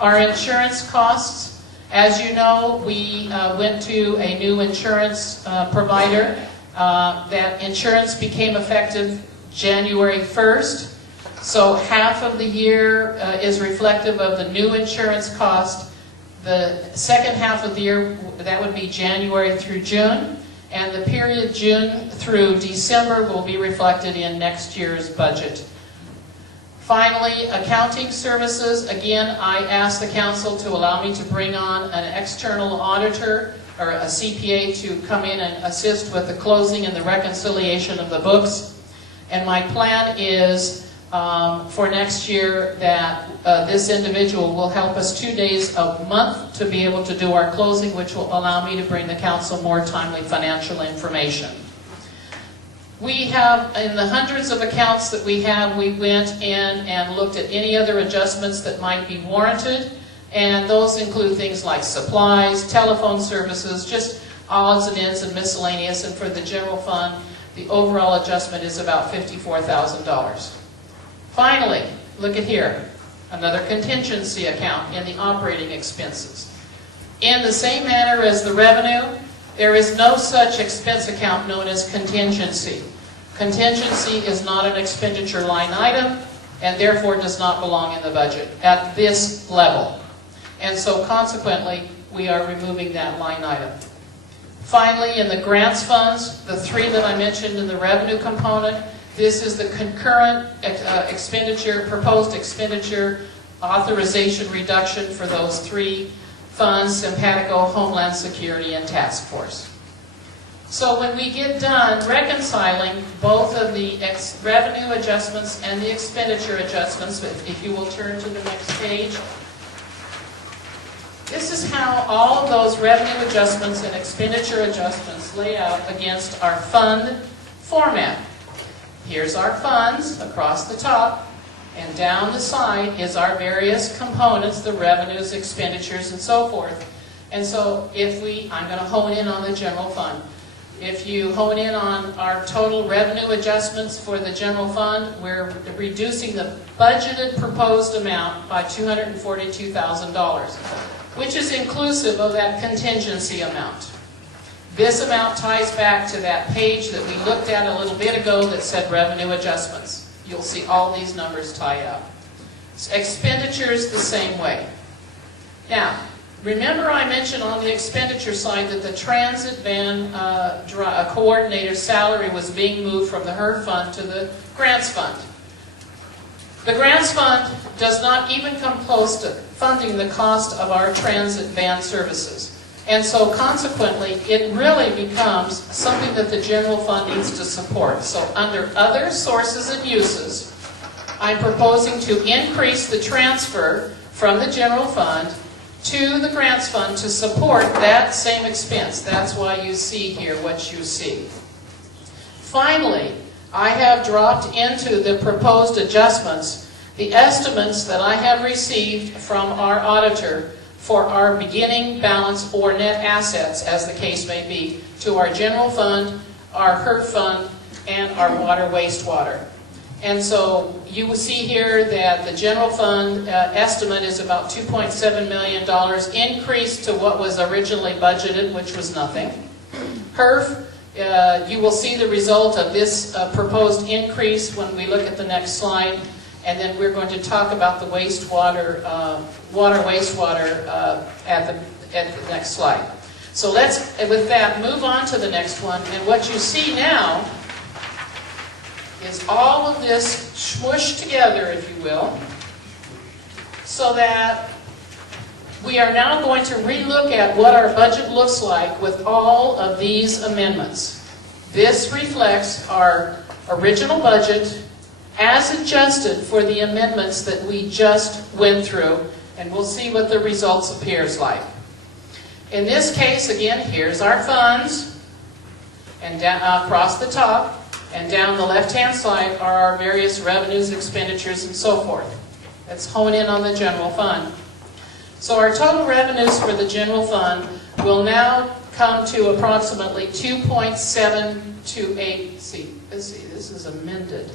Our insurance costs, as you know, we went to a new insurance provider. That insurance became effective January 1st. So half of the year is reflective of the new insurance cost. The second half of the year, that would be January through June. And the period June through December will be reflected in next year's budget. Finally, accounting services. Again, I asked the council to allow me to bring on an external auditor or a CPA to come in and assist with the closing and the reconciliation of the books. And my plan is for next year that this individual will help us 2 days a month to be able to do our closing, which will allow me to bring the council more timely financial information. We have, in the hundreds of accounts that we have, we went in and looked at any other adjustments that might be warranted, and those include things like supplies, telephone services, just odds and ends and miscellaneous, and for the general fund, the overall adjustment is about $54,000. Finally, look at here, another contingency account in the operating expenses. In the same manner as the revenue, there is no such expense account known as contingency. Contingency is not an expenditure line item and therefore does not belong in the budget at this level. And so consequently, we are removing that line item. Finally, in the grants funds, the 3 that I mentioned in the revenue component, this is the concurrent expenditure, proposed expenditure authorization reduction for those 3 funds: Simpatico, Homeland Security, and Task Force. So when we get done reconciling both of the revenue adjustments and the expenditure adjustments, if you will turn to the next page, this is how all of those revenue adjustments and expenditure adjustments lay out against our fund format. Here's our funds across the top, and down the side is our various components, the revenues, expenditures, and so forth. And so I'm going to hone in on the general fund. If you hone in on our total revenue adjustments for the general fund, we're reducing the budgeted proposed amount by $242,000, which is inclusive of that contingency amount. This amount ties back to that page that we looked at a little bit ago that said revenue adjustments. You'll see all these numbers tie up. Expenditures the same way. Now, remember I mentioned on the expenditure side that the transit van coordinator's salary was being moved from the HERF fund to the grants fund. The grants fund does not even come close to funding the cost of our transit van services. And so consequently, it really becomes something that the general fund needs to support. So under other sources and uses, I'm proposing to increase the transfer from the general fund to the grants fund to support that same expense. That's why you see here what you see. Finally, I have dropped into the proposed adjustments the estimates that I have received from our auditor for our beginning balance or net assets, as the case may be, to our general fund, our HERF fund, and our water wastewater. And so you will see here that the general fund estimate is about $2.7 million, increased to what was originally budgeted, which was nothing. HERF, you will see the result of this proposed increase when we look at the next slide. And then we're going to talk about the wastewater, water wastewater at the next slide. So let's, with that, move on to the next one. And what you see now is all of this smooshed together, if you will, so that we are now going to relook at what our budget looks like with all of these amendments. This reflects our original budget as adjusted for the amendments that we just went through, and we'll see what the results appears like. In this case, again, here's our funds, and down, across the top, and down the left-hand side are our various revenues, expenditures, and so forth. Let's hone in on the general fund. So our total revenues for the general fund will now come to approximately 2.728. See, this is amended.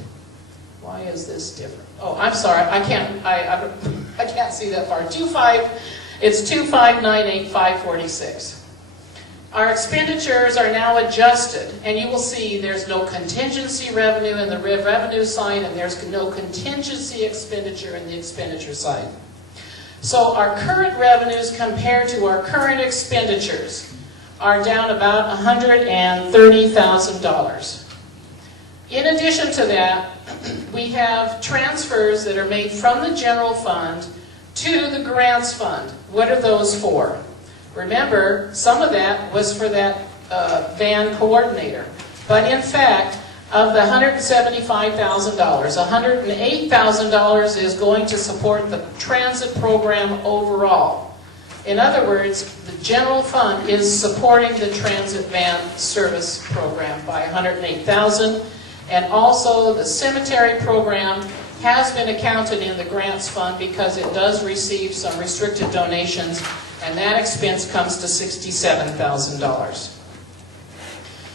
Why is this different? Oh, I'm sorry. I can't see that far. It's 2,598,546. Our expenditures are now adjusted, and you will see there's no contingency revenue in the revenue side, and there's no contingency expenditure in the expenditure side. So our current revenues compared to our current expenditures are down about $130,000. In addition to that, we have transfers that are made from the general fund to the grants fund. What are those for? Remember, some of that was for that van coordinator. But in fact, of the $175,000, $108,000 is going to support the transit program overall. In other words, the general fund is supporting the transit van service program by $108,000. And also the cemetery program has been accounted in the grants fund because it does receive some restricted donations, and that expense comes to $67,000.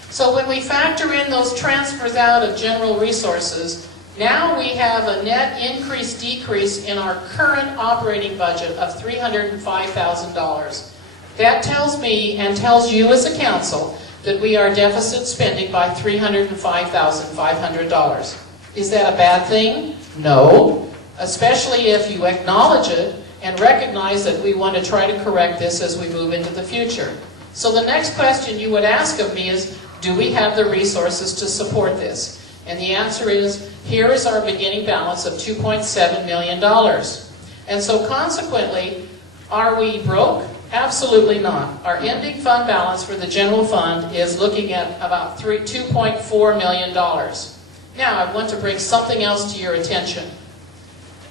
So when we factor in those transfers out of general resources, now we have a net decrease in our current operating budget of $305,000. That tells me and tells you as a council that we are deficit spending by $305,500. Is that a bad thing? No, especially if you acknowledge it and recognize that we want to try to correct this as we move into the future. So the next question you would ask of me is, do we have the resources to support this? And the answer is, here is our beginning balance of $2.7 million. And so consequently, are we broke? Absolutely not. Our ending fund balance for the general fund is looking at about $2.4 million. Now, I want to bring something else to your attention.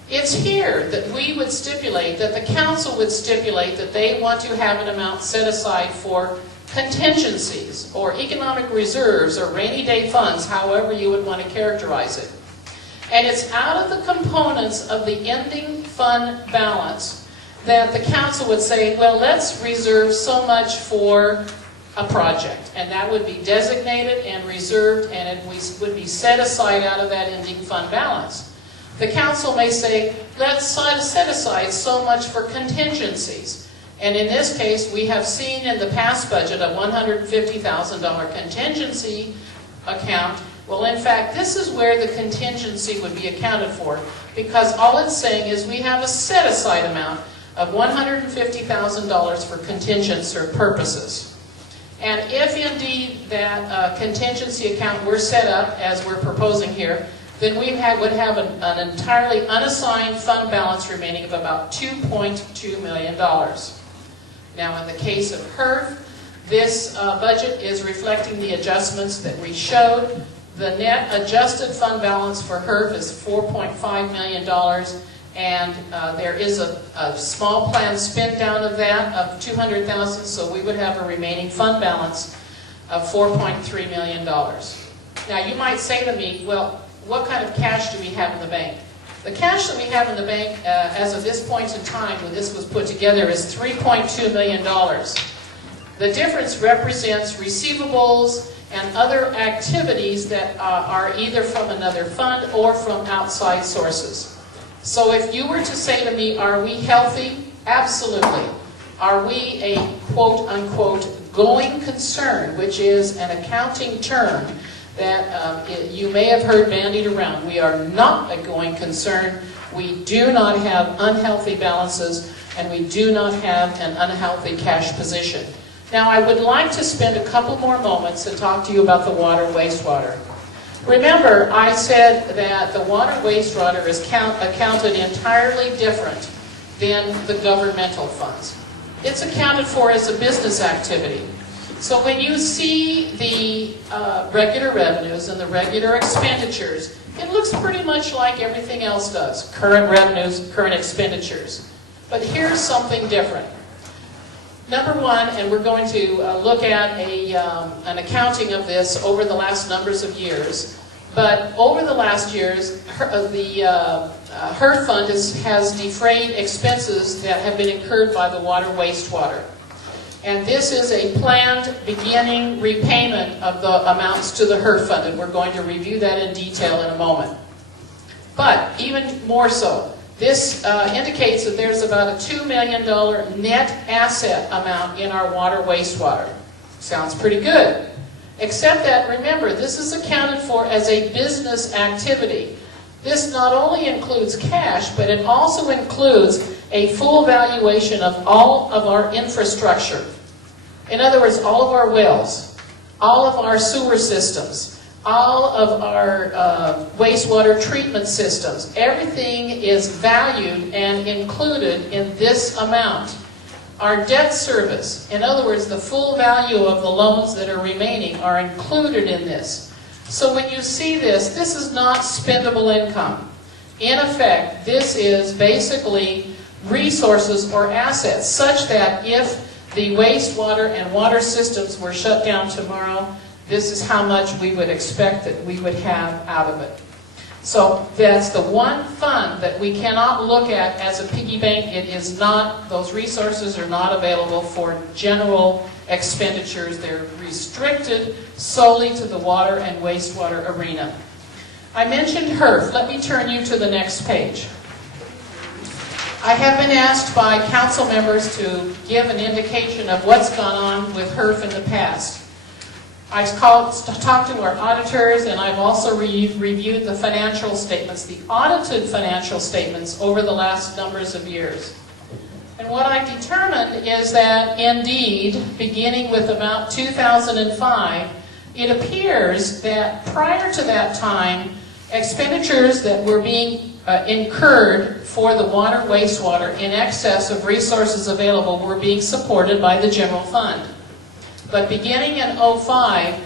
It's here that we would stipulate, that the council would stipulate that they want to have an amount set aside for contingencies or economic reserves or rainy day funds, however you would want to characterize it. And it's out of the components of the ending fund balance that the council would say, well, let's reserve so much for a project. And that would be designated and reserved, and it would be set aside out of that ending fund balance. The council may say, let's set aside so much for contingencies. And in this case, we have seen in the past budget a $150,000 contingency account. Well, in fact, this is where the contingency would be accounted for, because all it's saying is we have a set-aside amount of $150,000 for contingency purposes. And if indeed that contingency account were set up, as we're proposing here, then we would have an entirely unassigned fund balance remaining of about $2.2 million. Now, in the case of HERF, this budget is reflecting the adjustments that we showed. The net adjusted fund balance for HERF is $4.5 million, and there is a small planned spend down of that of $200,000, so we would have a remaining fund balance of $4.3 million. Now, you might say to me, well, what kind of cash do we have in the bank? The cash that we have in the bank as of this point in time when this was put together is $3.2 million. The difference represents receivables and other activities that are either from another fund or from outside sources. So if you were to say to me, are we healthy? Absolutely. Are we a quote-unquote going concern, which is an accounting term that you may have heard bandied around? We are not a going concern. We do not have unhealthy balances, and we do not have an unhealthy cash position. Now, I would like to spend a couple more moments and talk to you about the water wastewater. Remember, I said that the water wastewater is accounted entirely different than the governmental funds. It's accounted for as a business activity. So when you see the regular revenues and the regular expenditures, it looks pretty much like everything else does. Current revenues, current expenditures. But here's something different. Number one, and we're going to look at an accounting of this over the last numbers of years, but over the last years, the HERF fund has defrayed expenses that have been incurred by the water wastewater. And this is a planned beginning repayment of the amounts to the HERF fund, and we're going to review that in detail in a moment. But even more so, this indicates that there's about a $2 million net asset amount in our water wastewater. Sounds pretty good. Except that, remember, this is accounted for as a business activity. This not only includes cash, but it also includes a full valuation of all of our infrastructure. In other words, all of our wells, all of our sewer systems, all of our wastewater treatment systems. Everything is valued and included in this amount. Our debt service, in other words, the full value of the loans that are remaining, are included in this. So when you see this, this is not spendable income. In effect, this is basically resources or assets, such that if the wastewater and water systems were shut down tomorrow, this is how much we would expect that we would have out of it. So that's the one fund that we cannot look at as a piggy bank. It is not, those resources are not available for general expenditures. They're restricted solely to the water and wastewater arena. I mentioned HERF. Let me turn you to the next page. I have been asked by council members to give an indication of what's gone on with HERF in the past. I talked to our auditors, and I've also reviewed the financial statements, the audited financial statements over the last numbers of years. And what I determined is that indeed, beginning with about 2005, it appears that prior to that time, expenditures that were being incurred for the water wastewater in excess of resources available were being supported by the general fund. But beginning in 2005,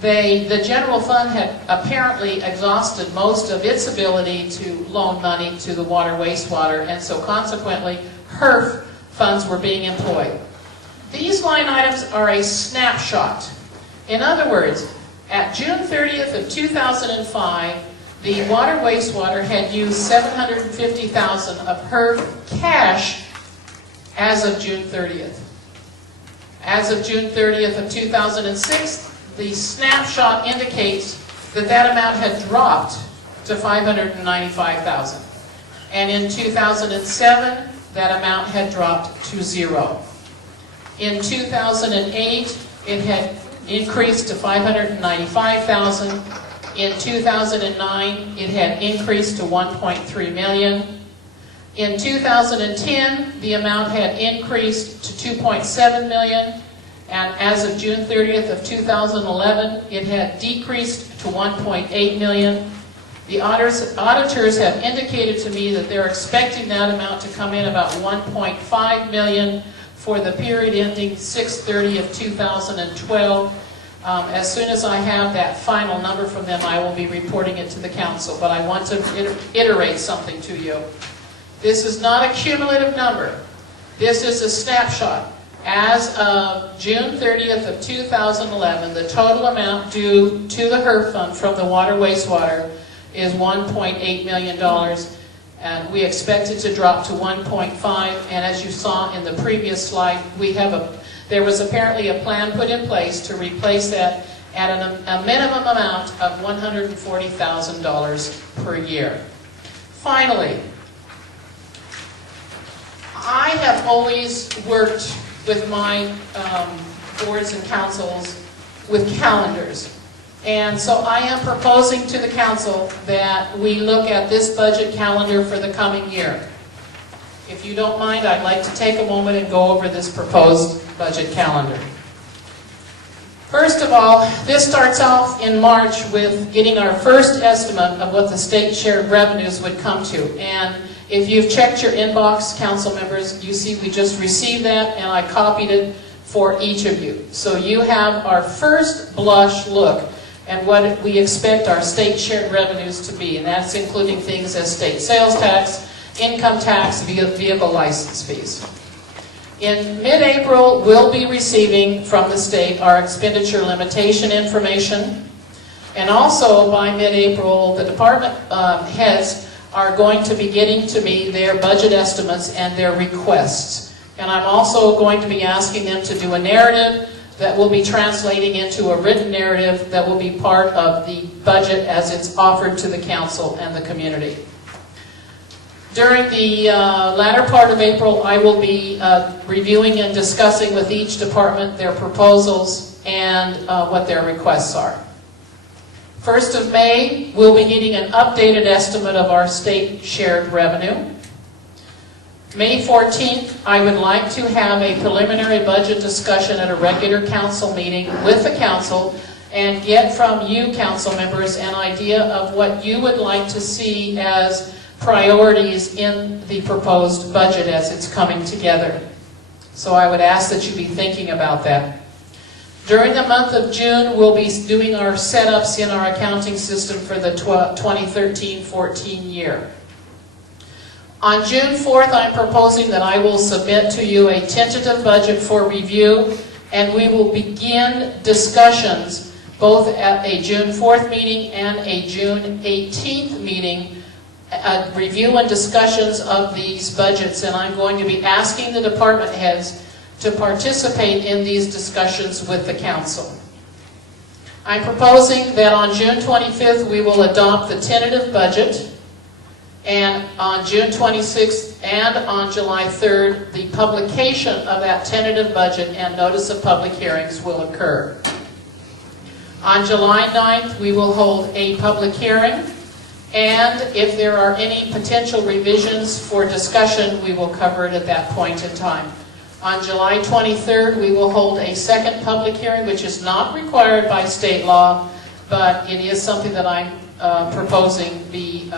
the general fund had apparently exhausted most of its ability to loan money to the water wastewater, and so consequently, HERF funds were being employed. These line items are a snapshot. In other words, at June 30th of 2005, the water wastewater had used $750,000 of HERF cash as of June 30th. As of June 30th of 2006, the snapshot indicates that that amount had dropped to $595,000. And in 2007, that amount had dropped to zero. In 2008, it had increased to $595,000. In 2009, it had increased to $1.3 million. In 2010, the amount had increased to $2.7 million, and as of June 30th of 2011, it had decreased to $1.8 million. The auditors have indicated to me that they're expecting that amount to come in about $1.5 million for the period ending 6/30 of 2012. As soon as I have that final number from them, I will be reporting it to the council. But I want to iterate something to you. This is not a cumulative number. This is a snapshot. As of June 30th of 2011, the total amount due to the HERF fund from the water wastewater is $1.8 million. And we expect it to drop to 1.5. And as you saw in the previous slide, there was apparently a plan put in place to replace that at a minimum amount of $140,000 per year. Finally, I have always worked with my boards and councils with calendars. And so I am proposing to the council that we look at this budget calendar for the coming year. If you don't mind, I'd like to take a moment and go over this proposed budget calendar. First of all, this starts off in March with getting our first estimate of what the state shared revenues would come to. And if you've checked your inbox, council members, you see we just received that and I copied it for each of you. So you have our first blush look at what we expect our state shared revenues to be. And that's including things as state sales tax, income tax, vehicle license fees. In mid-April, we'll be receiving from the state our expenditure limitation information. And also by mid-April, the department heads are going to be getting to me their budget estimates and their requests. And I'm also going to be asking them to do a narrative that will be translating into a written narrative that will be part of the budget as it's offered to the council and the community. During the latter part of April, I will be reviewing and discussing with each department their proposals and what their requests are. 1st of May, we'll be getting an updated estimate of our state shared revenue. May 14th, I would like to have a preliminary budget discussion at a regular council meeting with the council and get from you, council members, an idea of what you would like to see as priorities in the proposed budget as it's coming together. So I would ask that you be thinking about that. During the month of June, we'll be doing our setups in our accounting system for the 2013-14 year. On June 4th, I'm proposing that I will submit to you a tentative budget for review, and we will begin discussions both at a June 4th meeting and a June 18th meeting, review and discussions of these budgets. And I'm going to be asking the department heads to participate in these discussions with the council. I'm proposing that on June 25th, we will adopt the tentative budget. And on June 26th and on July 3rd, the publication of that tentative budget and notice of public hearings will occur. On July 9th, we will hold a public hearing, and if there are any potential revisions for discussion, we will cover it at that point in time. On July 23rd, we will hold a second public hearing, which is not required by state law, but it is something that I'm proposing be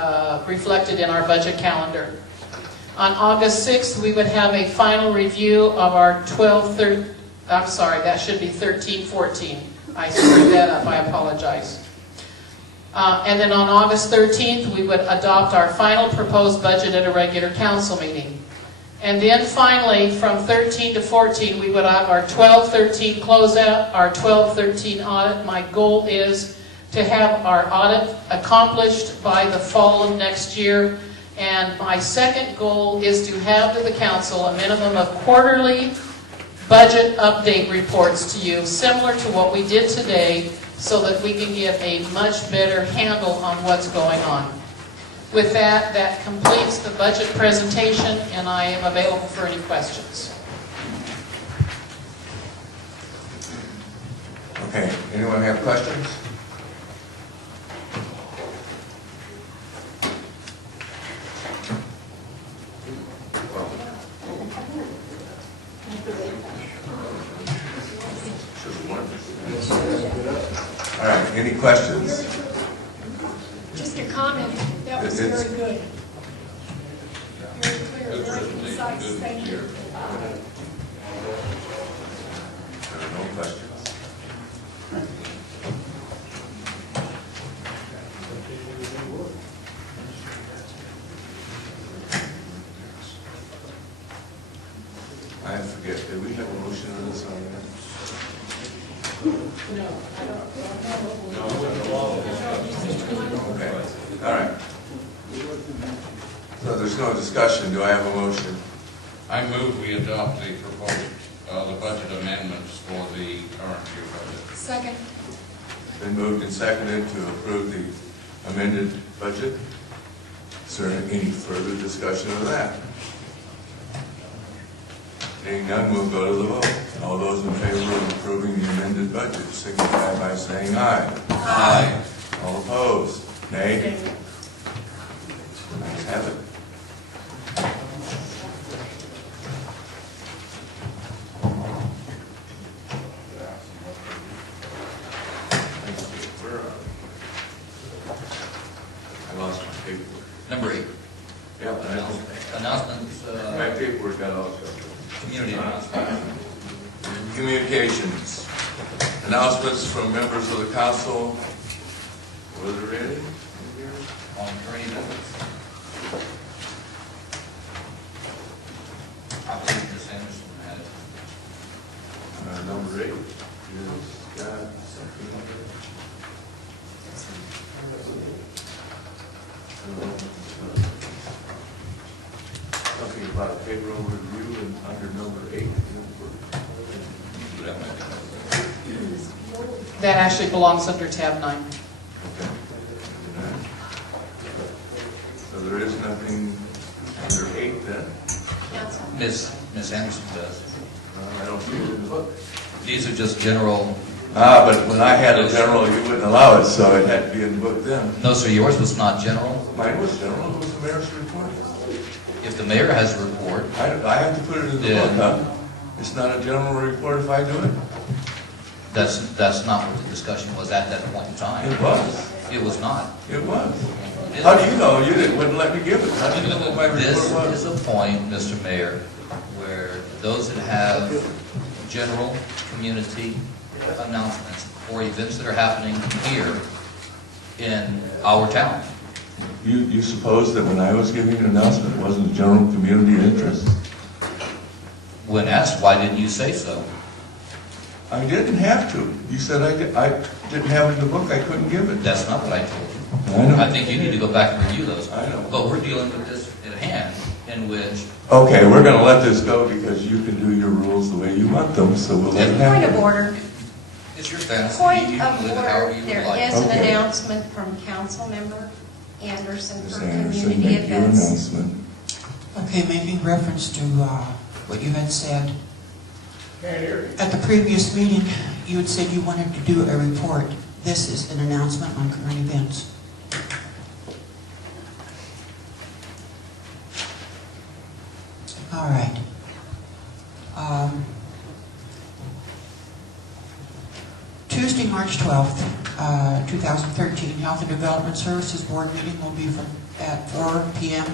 reflected in our budget calendar. On August 6th, we would have a final review of our 13-14. I screwed that up, I apologize. And then on August 13th, we would adopt our final proposed budget at a regular council meeting. And then finally, from 13 to 14, we would have our 12-13 closeout, our 12-13 audit. My goal is to have our audit accomplished by the fall of next year. And my second goal is to have to the council a minimum of quarterly budget update reports to you, similar to what we did today, so that we can get a much better handle on what's going on. With that, that completes the budget presentation, and I am available for any questions. Okay, anyone have questions? All right, any questions? Just Mr. Condon, that was It's- very good. Very clear, Good very presentation, concise, good thank you. here. There are no questions. I forget, did we have a motion on this already? No, Okay, all right. So there's no discussion, do I have a motion? I move we adopt the proposed, the budget amendments for the current year budget. Second. Been moved and seconded to approve the amended budget. Is there any further discussion of that? Being none, we'll go to the vote. All those in favor of approving the amended budget signify by saying aye. Aye. All opposed? Nay? Ayes have it. Where are we? I lost my paperwork. Number 8, Yeah, I know. announcements, My paperwork got lost. community announcements. Communications. Announcements from members of the council. Was there any? On current events. I believe Ms. Anderson had Number 8 is got something something about a payroll review and under number 8. that actually belongs under tab 9. Okay. So there is nothing under 8 then? Council. Miss Anderson does. I don't see it in the book. These are just general, But when I had a general, you wouldn't allow it, so it had to be in the book then. no, sir, yours was not general. Mine was general, it was the mayor's report. If the mayor has a report, I have to put it in the Yeah. book, huh? It's not a general report if I do it? that's not what the discussion was at that point in time. It was. It was not. It was. How do you know? Wouldn't let me give it. How do you know what my This report is was? a point, Mr. Mayor, where those that have general community announcements or events that are happening here in our town. You suppose that when I was giving an announcement, it wasn't a general community interest? When asked, why didn't you say so? I didn't have to. You said I didn't have it in the book, I couldn't give it. That's not what I told you. I know. I think you need to go back and review those. I know. But we're dealing with this at hand, in which, Okay, we're gonna let this go because you can do your rules the way you want them, so we'll let it Point happen. of order. it's your fantasy. Point You of can live it however order. you would There like. is an Okay. announcement from Councilmember Anderson Ms. for Anderson, community make your events. announcement. Okay, making reference to what you had said. At the previous meeting, you had said you wanted to do a report. This is an announcement on current events. All right. Tuesday, March 12th, 2013, Health and Development Services Board meeting will be at 4 p.m.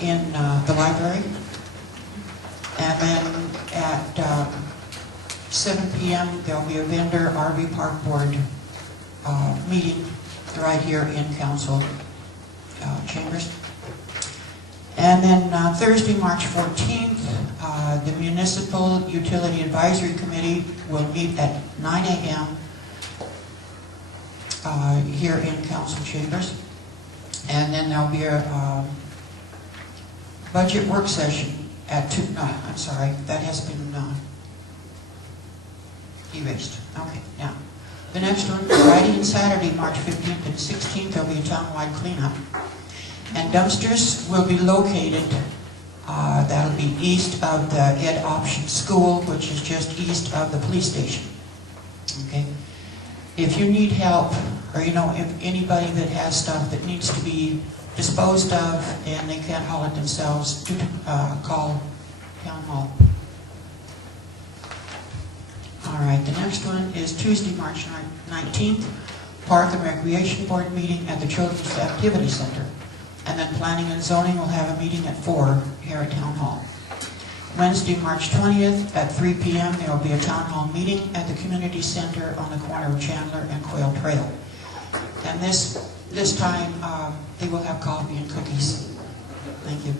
In the library. And then at 7 p.m., there'll be a vendor RV Park Board meeting right here in council chambers. And then Thursday, March 14th, the Municipal Utility Advisory Committee will meet at 9 a.m. Here in council chambers. And then there'll be a budget work session at 2, no, I'm sorry, that has been erased. Okay, now, the next one, Friday and Saturday, March 15th and 16th, there'll be a townwide cleanup. And dumpsters will be located, that'll be east of the Ed Option School, which is just east of the police station. Okay? If you need help, or you know, if anybody that has stuff that needs to be disposed of and they can't haul it themselves, do call Town Hall. All right, the next one is Tuesday, March 19th, Park and Recreation Board meeting at the Children's Activity Center. And then Planning and Zoning will have a meeting at 4 here at Town Hall. Wednesday, March 20th at 3 p.m. there will be a Town Hall meeting at the Community Center on the corner of Chandler and Quail Trail. And this time they will have coffee and cookies. Thank you.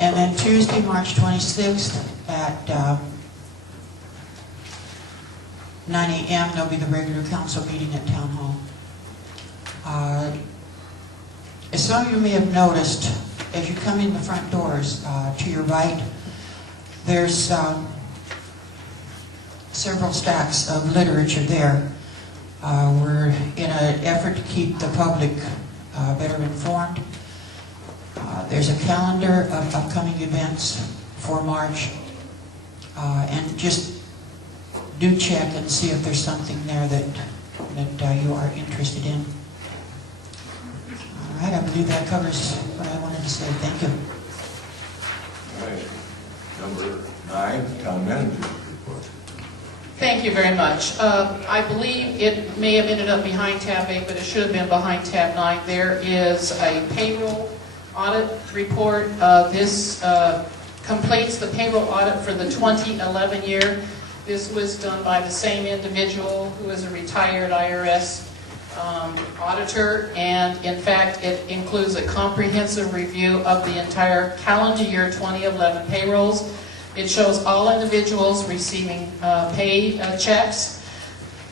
And then Tuesday, March 26th at 9 a.m. there'll be the regular council meeting at Town Hall. As some of you may have noticed, as you come in the front doors to your right, there's several stacks of literature there. We're in an effort to keep the public better informed. There's a calendar of upcoming events for March, and just do check and see if there's something there that you are interested in. All right, I believe that covers what I wanted to say. Thank you. All right. Number 9, Town Manager's Report. Thank you very much. I believe it may have ended up behind tab 8, but it should have been behind tab 9. There is a payroll audit report. This completes the payroll audit for the 2011 year. This was done by the same individual who is a retired IRS auditor, and in fact it includes a comprehensive review of the entire calendar year 2011 payrolls. It shows all individuals receiving pay checks.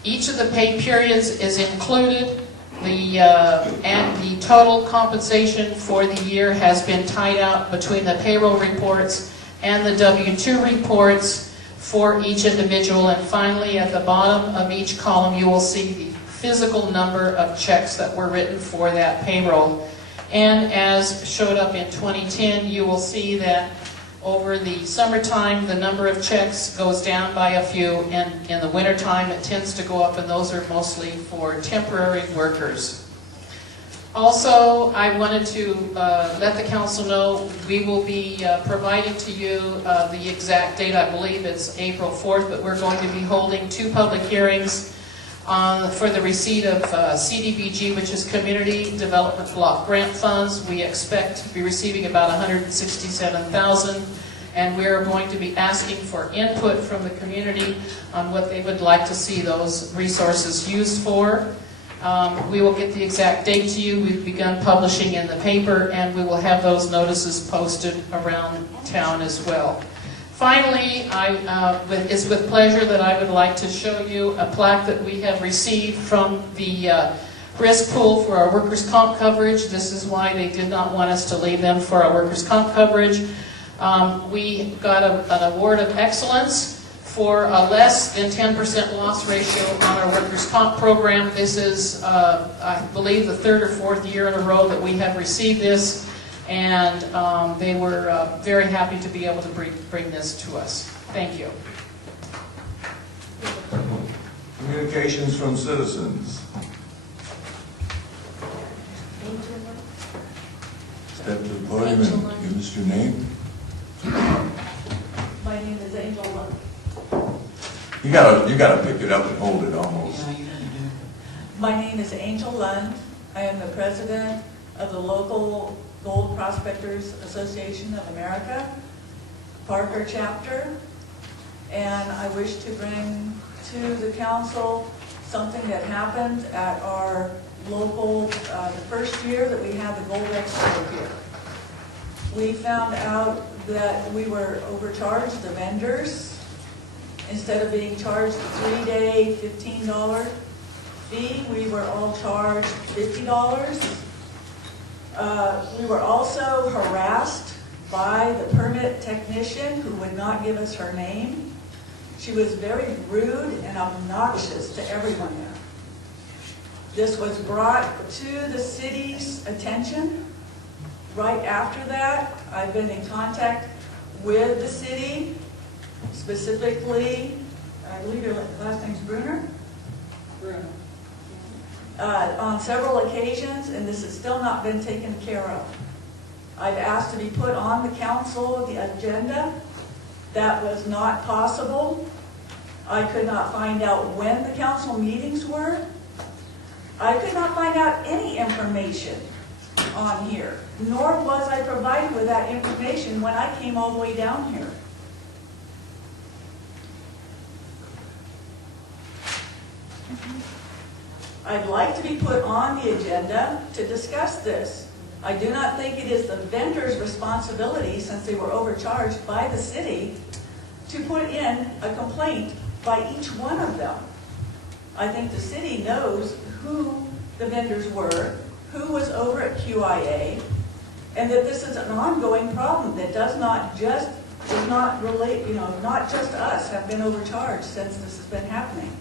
Each of the pay periods is included. And the total compensation for the year has been tied out between the payroll reports and the W-2 reports for each individual. And finally, at the bottom of each column, you will see the physical number of checks that were written for that payroll. And as showed up in 2010, you will see that over the summertime, the number of checks goes down by a few, and in the wintertime, it tends to go up, and those are mostly for temporary workers. Also, I wanted to let the council know we will be providing to you the exact date. I believe it's April 4th, but we're going to be holding 2 public hearings for the receipt of CDBG, which is Community Development Block Grant Funds. We expect to be receiving about $167,000, and we are going to be asking for input from the community on what they would like to see those resources used for. We will get the exact date to you. We've begun publishing in the paper, and we will have those notices posted around town as well. Finally, it's with pleasure that I would like to show you a plaque that we have received from the risk pool for our workers' comp coverage. This is why they did not want us to leave them for our workers' comp coverage. We got an award of excellence for a less than 10% loss ratio on our workers' comp program. This is, I believe, the 3rd or 4th year in a row that we have received this. And they were very happy to be able to bring this to us. Thank you. Communications from citizens. Step to the podium and give us your name. My name is Angel Lund. You gotta pick it up and hold it almost. Yeah, you do. My name is Angel Lund. I am the president of the local Gold Prospectors Association of America, Parker chapter, and I wish to bring to the council something that happened at our local, the first year that we had the Gold Expo here. We found out that we were overcharged the vendors. Instead of being charged the 3-day $15 fee, we were all charged $50. We were also harassed by the permit technician who would not give us her name. She was very rude and obnoxious to everyone there. This was brought to the city's attention. Right after that, I've been in contact with the city, specifically, I believe your last name's Bruner? Bruner. On several occasions, and this has still not been taken care of. I've asked to be put on the council, the agenda. That was not possible. I could not find out when the council meetings were. I could not find out any information on here, nor was I provided with that information when I came all the way down here. I'd like to be put on the agenda to discuss this. I do not think it is the vendor's responsibility, since they were overcharged by the city, to put in a complaint by each one of them. I think the city knows who the vendors were, who was over at QIA, and that this is an ongoing problem that does not relate, not just us have been overcharged since this has been happening.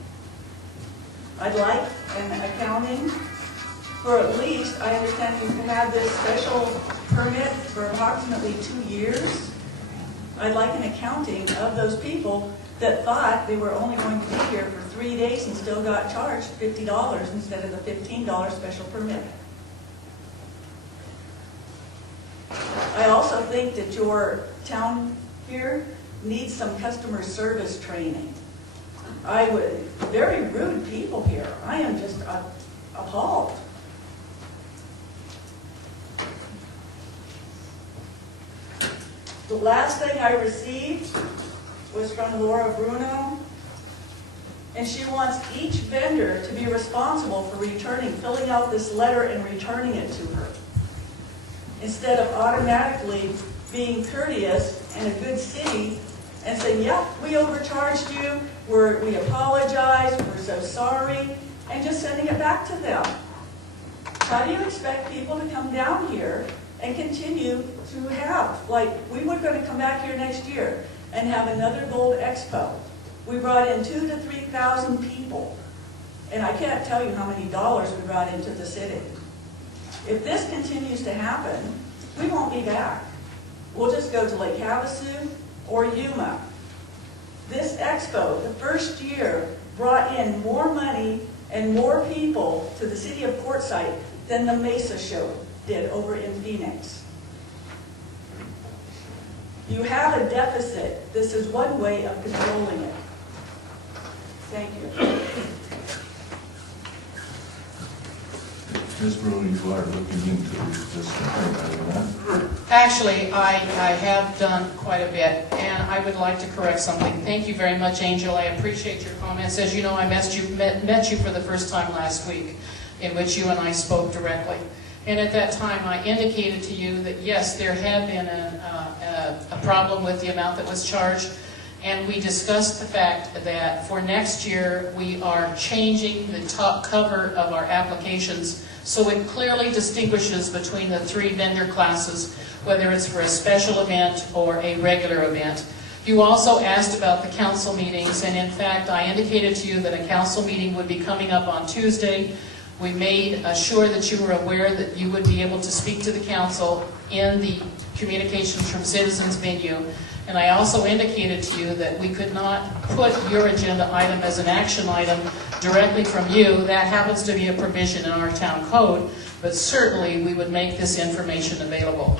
I'd like an accounting for at least, I understand you've had this special permit for approximately 2 years. I'd like an accounting of those people that thought they were only going to be here for 3 days and still got charged $50 instead of the $15 special permit. I also think that your town here needs some customer service training. Very rude people here. I am just appalled. The last thing I received was from Laura Bruno, and she wants each vendor to be responsible for filling out this letter and returning it to her, instead of automatically being courteous and a good city and saying, yep, we overcharged you, we apologize, we're so sorry, and just sending it back to them. How do you expect people to come down here and continue to have, like, we were going to come back here next year and have another Gold Expo. We brought in 2,000 to 3,000 people, and I can't tell you how many dollars we brought into the city. If this continues to happen, we won't be back. We'll just go to Lake Havasu or Yuma. This expo, the first year, brought in more money and more people to the city of Quartzsite than the Mesa show did over in Phoenix. You have a deficit. This is one way of controlling it. Thank you. Ms. Brewer, you are looking into this complaint, are you not? Actually, I have done quite a bit, and I would like to correct something. Thank you very much, Angel. I appreciate your comments. As you know, I met you for the first time last week, in which you and I spoke directly. And at that time, I indicated to you that, yes, there had been a problem with the amount that was charged, and we discussed the fact that for next year, we are changing the top cover of our applications so it clearly distinguishes between the 3 vendor classes, whether it's for a special event or a regular event. You also asked about the council meetings, and in fact, I indicated to you that a council meeting would be coming up on Tuesday. We made sure that you were aware that you would be able to speak to the council in the Communications from Citizens venue. And I also indicated to you that we could not put your agenda item as an action item directly from you. That happens to be a provision in our town code, but certainly we would make this information available.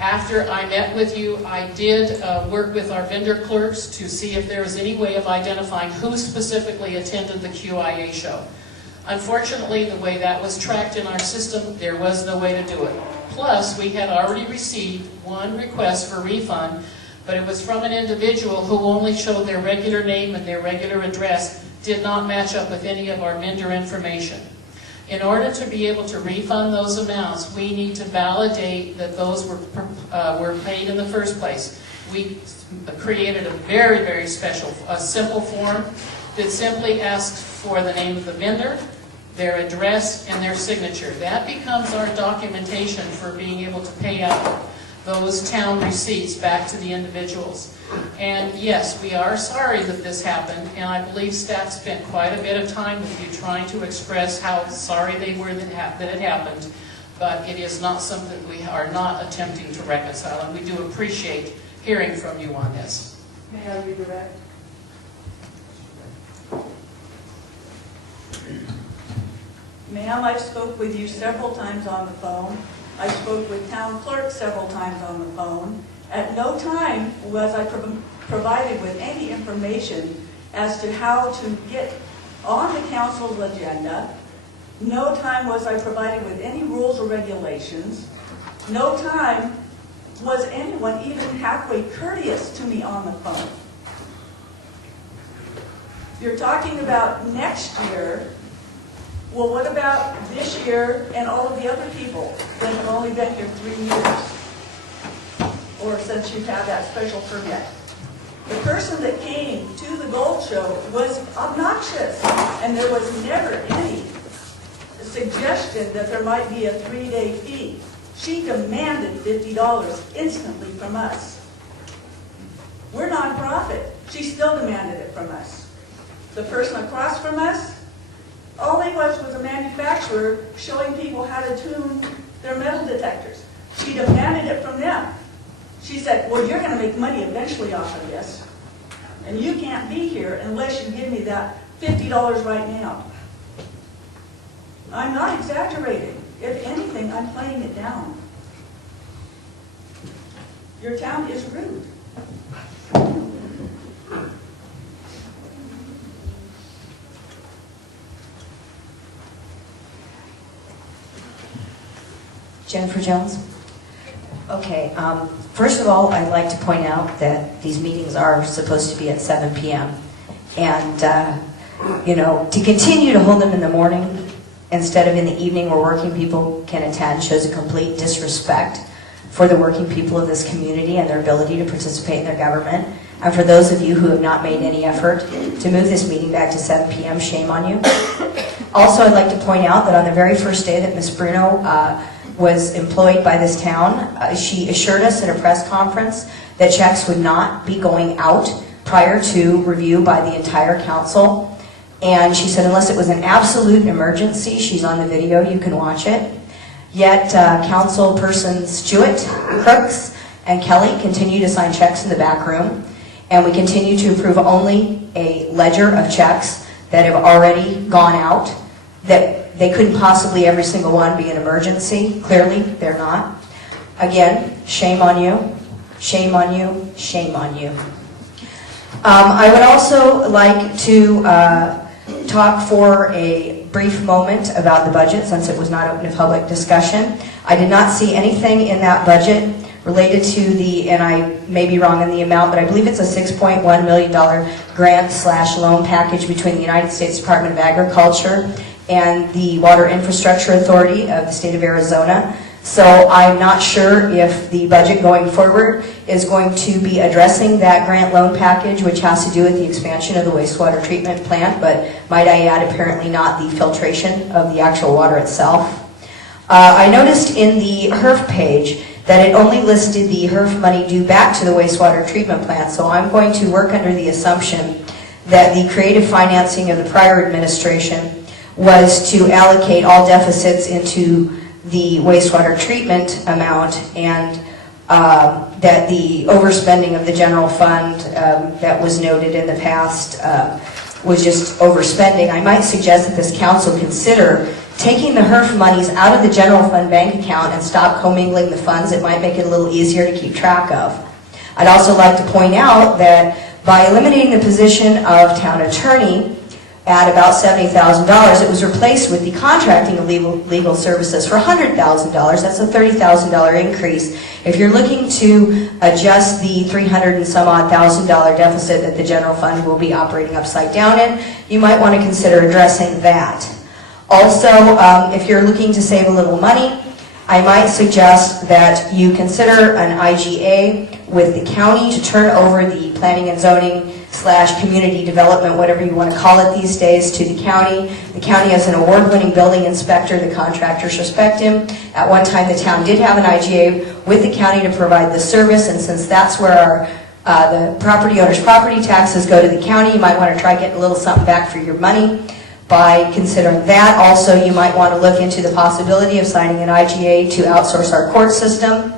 After I met with you, I did work with our vendor clerks to see if there was any way of identifying who specifically attended the QIA show. Unfortunately, the way that was tracked in our system, there was no way to do it. Plus, we had already received one request for refund, but it was from an individual who only showed their regular name and their regular address, did not match up with any of our vendor information. In order to be able to refund those amounts, we need to validate that those were paid in the first place. We created a very, very special, simple form that simply asks for the name of the vendor, their address, and their signature. That becomes our documentation for being able to pay out those town receipts back to the individuals. And yes, we are sorry that this happened, and I believe staff spent quite a bit of time with you trying to express how sorry they were that it happened, but it is not something we are not attempting to reconcile, and we do appreciate hearing from you on this. May I redirect? Ma'am, I've spoke with you several times on the phone. I spoke with town clerk several times on the phone. At no time was I provided with any information as to how to get on the council's agenda No time was I provided with any rules or regulations. No time was anyone even halfway courteous to me on the phone. You're talking about next year. Well, what about this year and all of the other people that have only been here 3 years? Or since you've had that special permit. The person that came to the gold show was obnoxious, and there was never any suggestion that there might be a 3-day fee. She demanded $50 instantly from us. We're nonprofit. She still demanded it from us. The person across from us, all he was a manufacturer showing people how to tune their metal detectors. She demanded it from them. She said, well, you're going to make money eventually off of this, and you can't be here unless you give me that $50 right now. I'm not exaggerating. If anything, I'm playing it down. Your town is rude. Jennifer Jones? Okay, first of all, I'd like to point out that these meetings are supposed to be at 7 p.m. And, you know, to continue to hold them in the morning instead of in the evening where working people can attend shows a complete disrespect for the working people of this community and their ability to participate in their government. And for those of you who have not made any effort to move this meeting back to 7 p.m., shame on you. Also, I'd like to point out that on the very first day that Ms. Bruno was employed by this town, she assured us at a press conference that checks would not be going out prior to review by the entire council. And she said unless it was an absolute emergency, she's on the video, you can watch it. Yet council persons Jewett, Crooks, and Kelly continue to sign checks in the back room. And we continue to approve only a ledger of checks that have already gone out, that they couldn't possibly every single one be an emergency. Clearly, they're not. Again, shame on you, shame on you, shame on you. I would also like to talk for a brief moment about the budget, since it was not open to public discussion. I did not see anything in that budget related to the, and I may be wrong on the amount, but I believe it's a $6.1 million grant/loan package between the United States Department of Agriculture and the Water Infrastructure Authority of the state of Arizona. So I'm not sure if the budget going forward is going to be addressing that grant loan package, which has to do with the expansion of the wastewater treatment plant, but might I add, apparently not the filtration of the actual water itself. I noticed in the HERF page that it only listed the HERF money due back to the wastewater treatment plant, so I'm going to work under the assumption that the creative financing of the prior administration was to allocate all deficits into the wastewater treatment amount, and that the overspending of the general fund that was noted in the past was just overspending. I might suggest that this council consider taking the HERF monies out of the general fund bank account and stop commingling the funds. It might make it a little easier to keep track of. I'd also like to point out that by eliminating the position of town attorney at about $70,000, it was replaced with the contracting of legal services for $100,000. That's a $30,000 increase. If you're looking to adjust the $300 and some odd thousand deficit that the general fund will be operating upside down in, you might want to consider addressing that. Also, if you're looking to save a little money, I might suggest that you consider an IGA with the county to turn over the planning and zoning / community development, whatever you want to call it these days, to the county. The county has an award-winning building inspector. The contractors respect him. At one time, the town did have an IGA with the county to provide the service, and since that's where the property owner's property taxes go to the county, you might want to try getting a little something back for your money by considering that. Also, you might want to look into the possibility of signing an IGA to outsource our court system.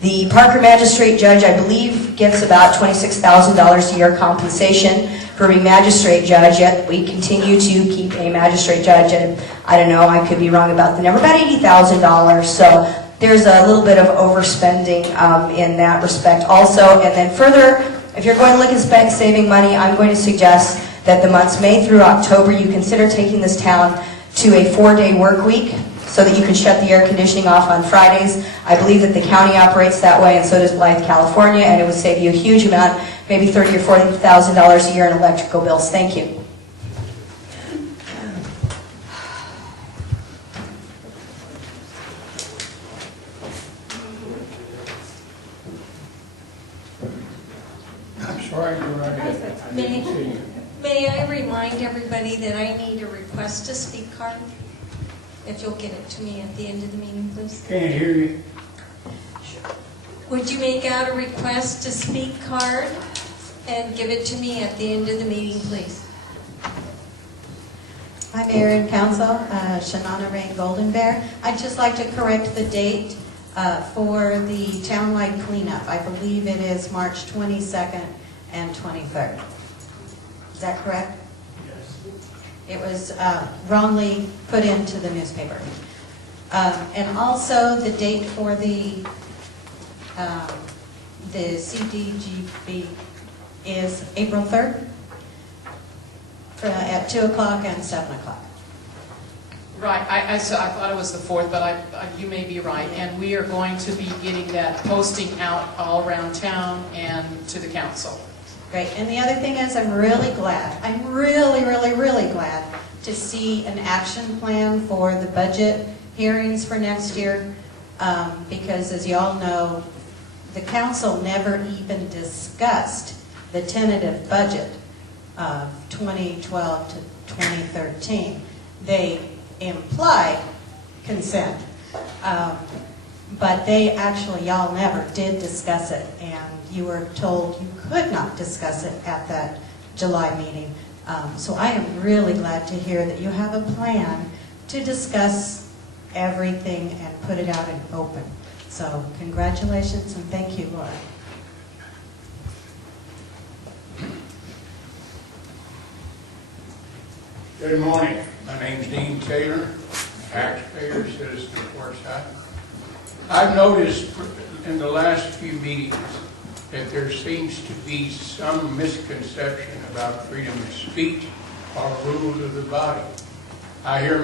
The Parker magistrate judge, I believe, gets about $26,000 a year compensation for being magistrate judge, yet we continue to keep a magistrate judge at, I don't know, I could be wrong about the number, about $80,000. So there's a little bit of overspending in that respect also. And then further, if you're going to look at saving money, I'm going to suggest that the months May through October, you consider taking this town to a 4-day work week so that you can shut the air conditioning off on Fridays. I believe that the county operates that way, and so does Blythe, California, and it would save you a huge amount, maybe $30,000 or $40,000 a year in electrical bills. Thank you. I'm sorry to run in. May I remind everybody that I need a request to speak card? If you'll get it to me at the end of the meeting, please. Can't hear you. Would you make out a request to speak card and give it to me at the end of the meeting, please? Hi, Mayor and Council. Shanana Rain Golden Bear. I'd just like to correct the date for the townwide cleanup. I believe it is March 22nd and 23rd. Is that correct? Yes. It was wrongly put into the newspaper. And also the date for the CDGB is April 3rd at 2 o'clock and 7 o'clock. Right, I thought it was the 4th, but you may be right. And we are going to be getting that posting out all around town and to the council. Great. And the other thing is, I'm really glad, I'm really glad to see an action plan for the budget hearings for next year, because as you all know, the council never even discussed the tentative budget of 2012 to 2013. They implied consent, but they actually, y'all never did discuss it, and you were told you could not discuss it at that July meeting. So I am really glad to hear that you have a plan to discuss everything and put it out in open. So congratulations and thank you, Laura. Good morning. My name's Dean Taylor, taxpayer, citizen of Forsyth. I've noticed in the last few meetings that there seems to be some misconception about freedom of speech or rules of the body. I hear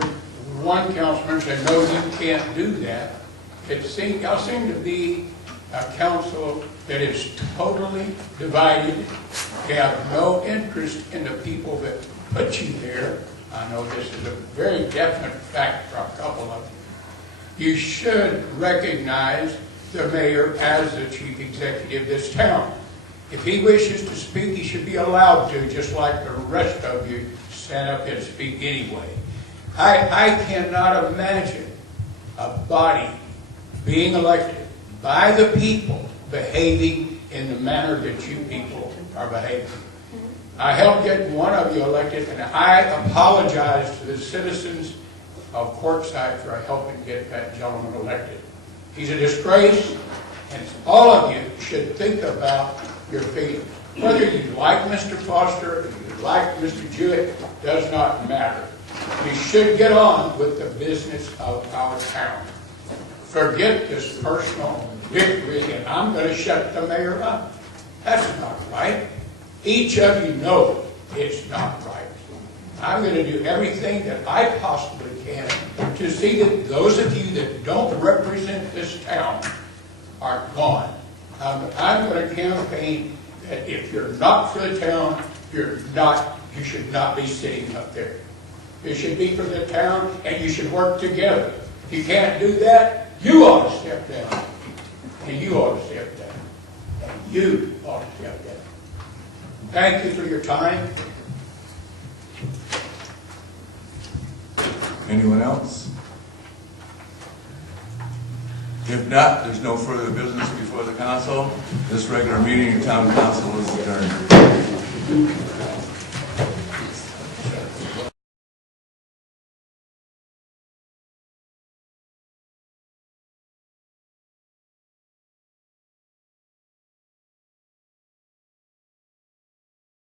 one councilman say, no, you can't do that. Y'all seem to be a council that is totally divided. They have no interest in the people that put you there. I know this is a very definite fact for a couple of you. You should recognize the mayor as the chief executive of this town. If he wishes to speak, he should be allowed to, just like the rest of you stand up and speak anyway. I cannot imagine a body being elected by the people behaving in the manner that you people are behaving. I helped get one of you elected, and I apologize to the citizens of Quartzsite for helping get that gentleman elected. He's a disgrace, and all of you should think about your feelings. Whether you like Mr. Foster, or you like Mr. Jewett, does not matter. You should get on with the business of our town. Forget this personal victory, and I'm going to shut the mayor up. That's not right. Each of you know it's not right. I'm going to do everything that I possibly can to see that those of you that don't represent this town are gone. I'm going to campaign that if you're not for the town, you should not be sitting up there. It should be for the town, and you should work together. If you can't do that, you ought to step down. And you ought to step down. And you ought to step down. Thank you for your time. Anyone else? If not, there's no further business before the council. This regular meeting of town council is adjourned.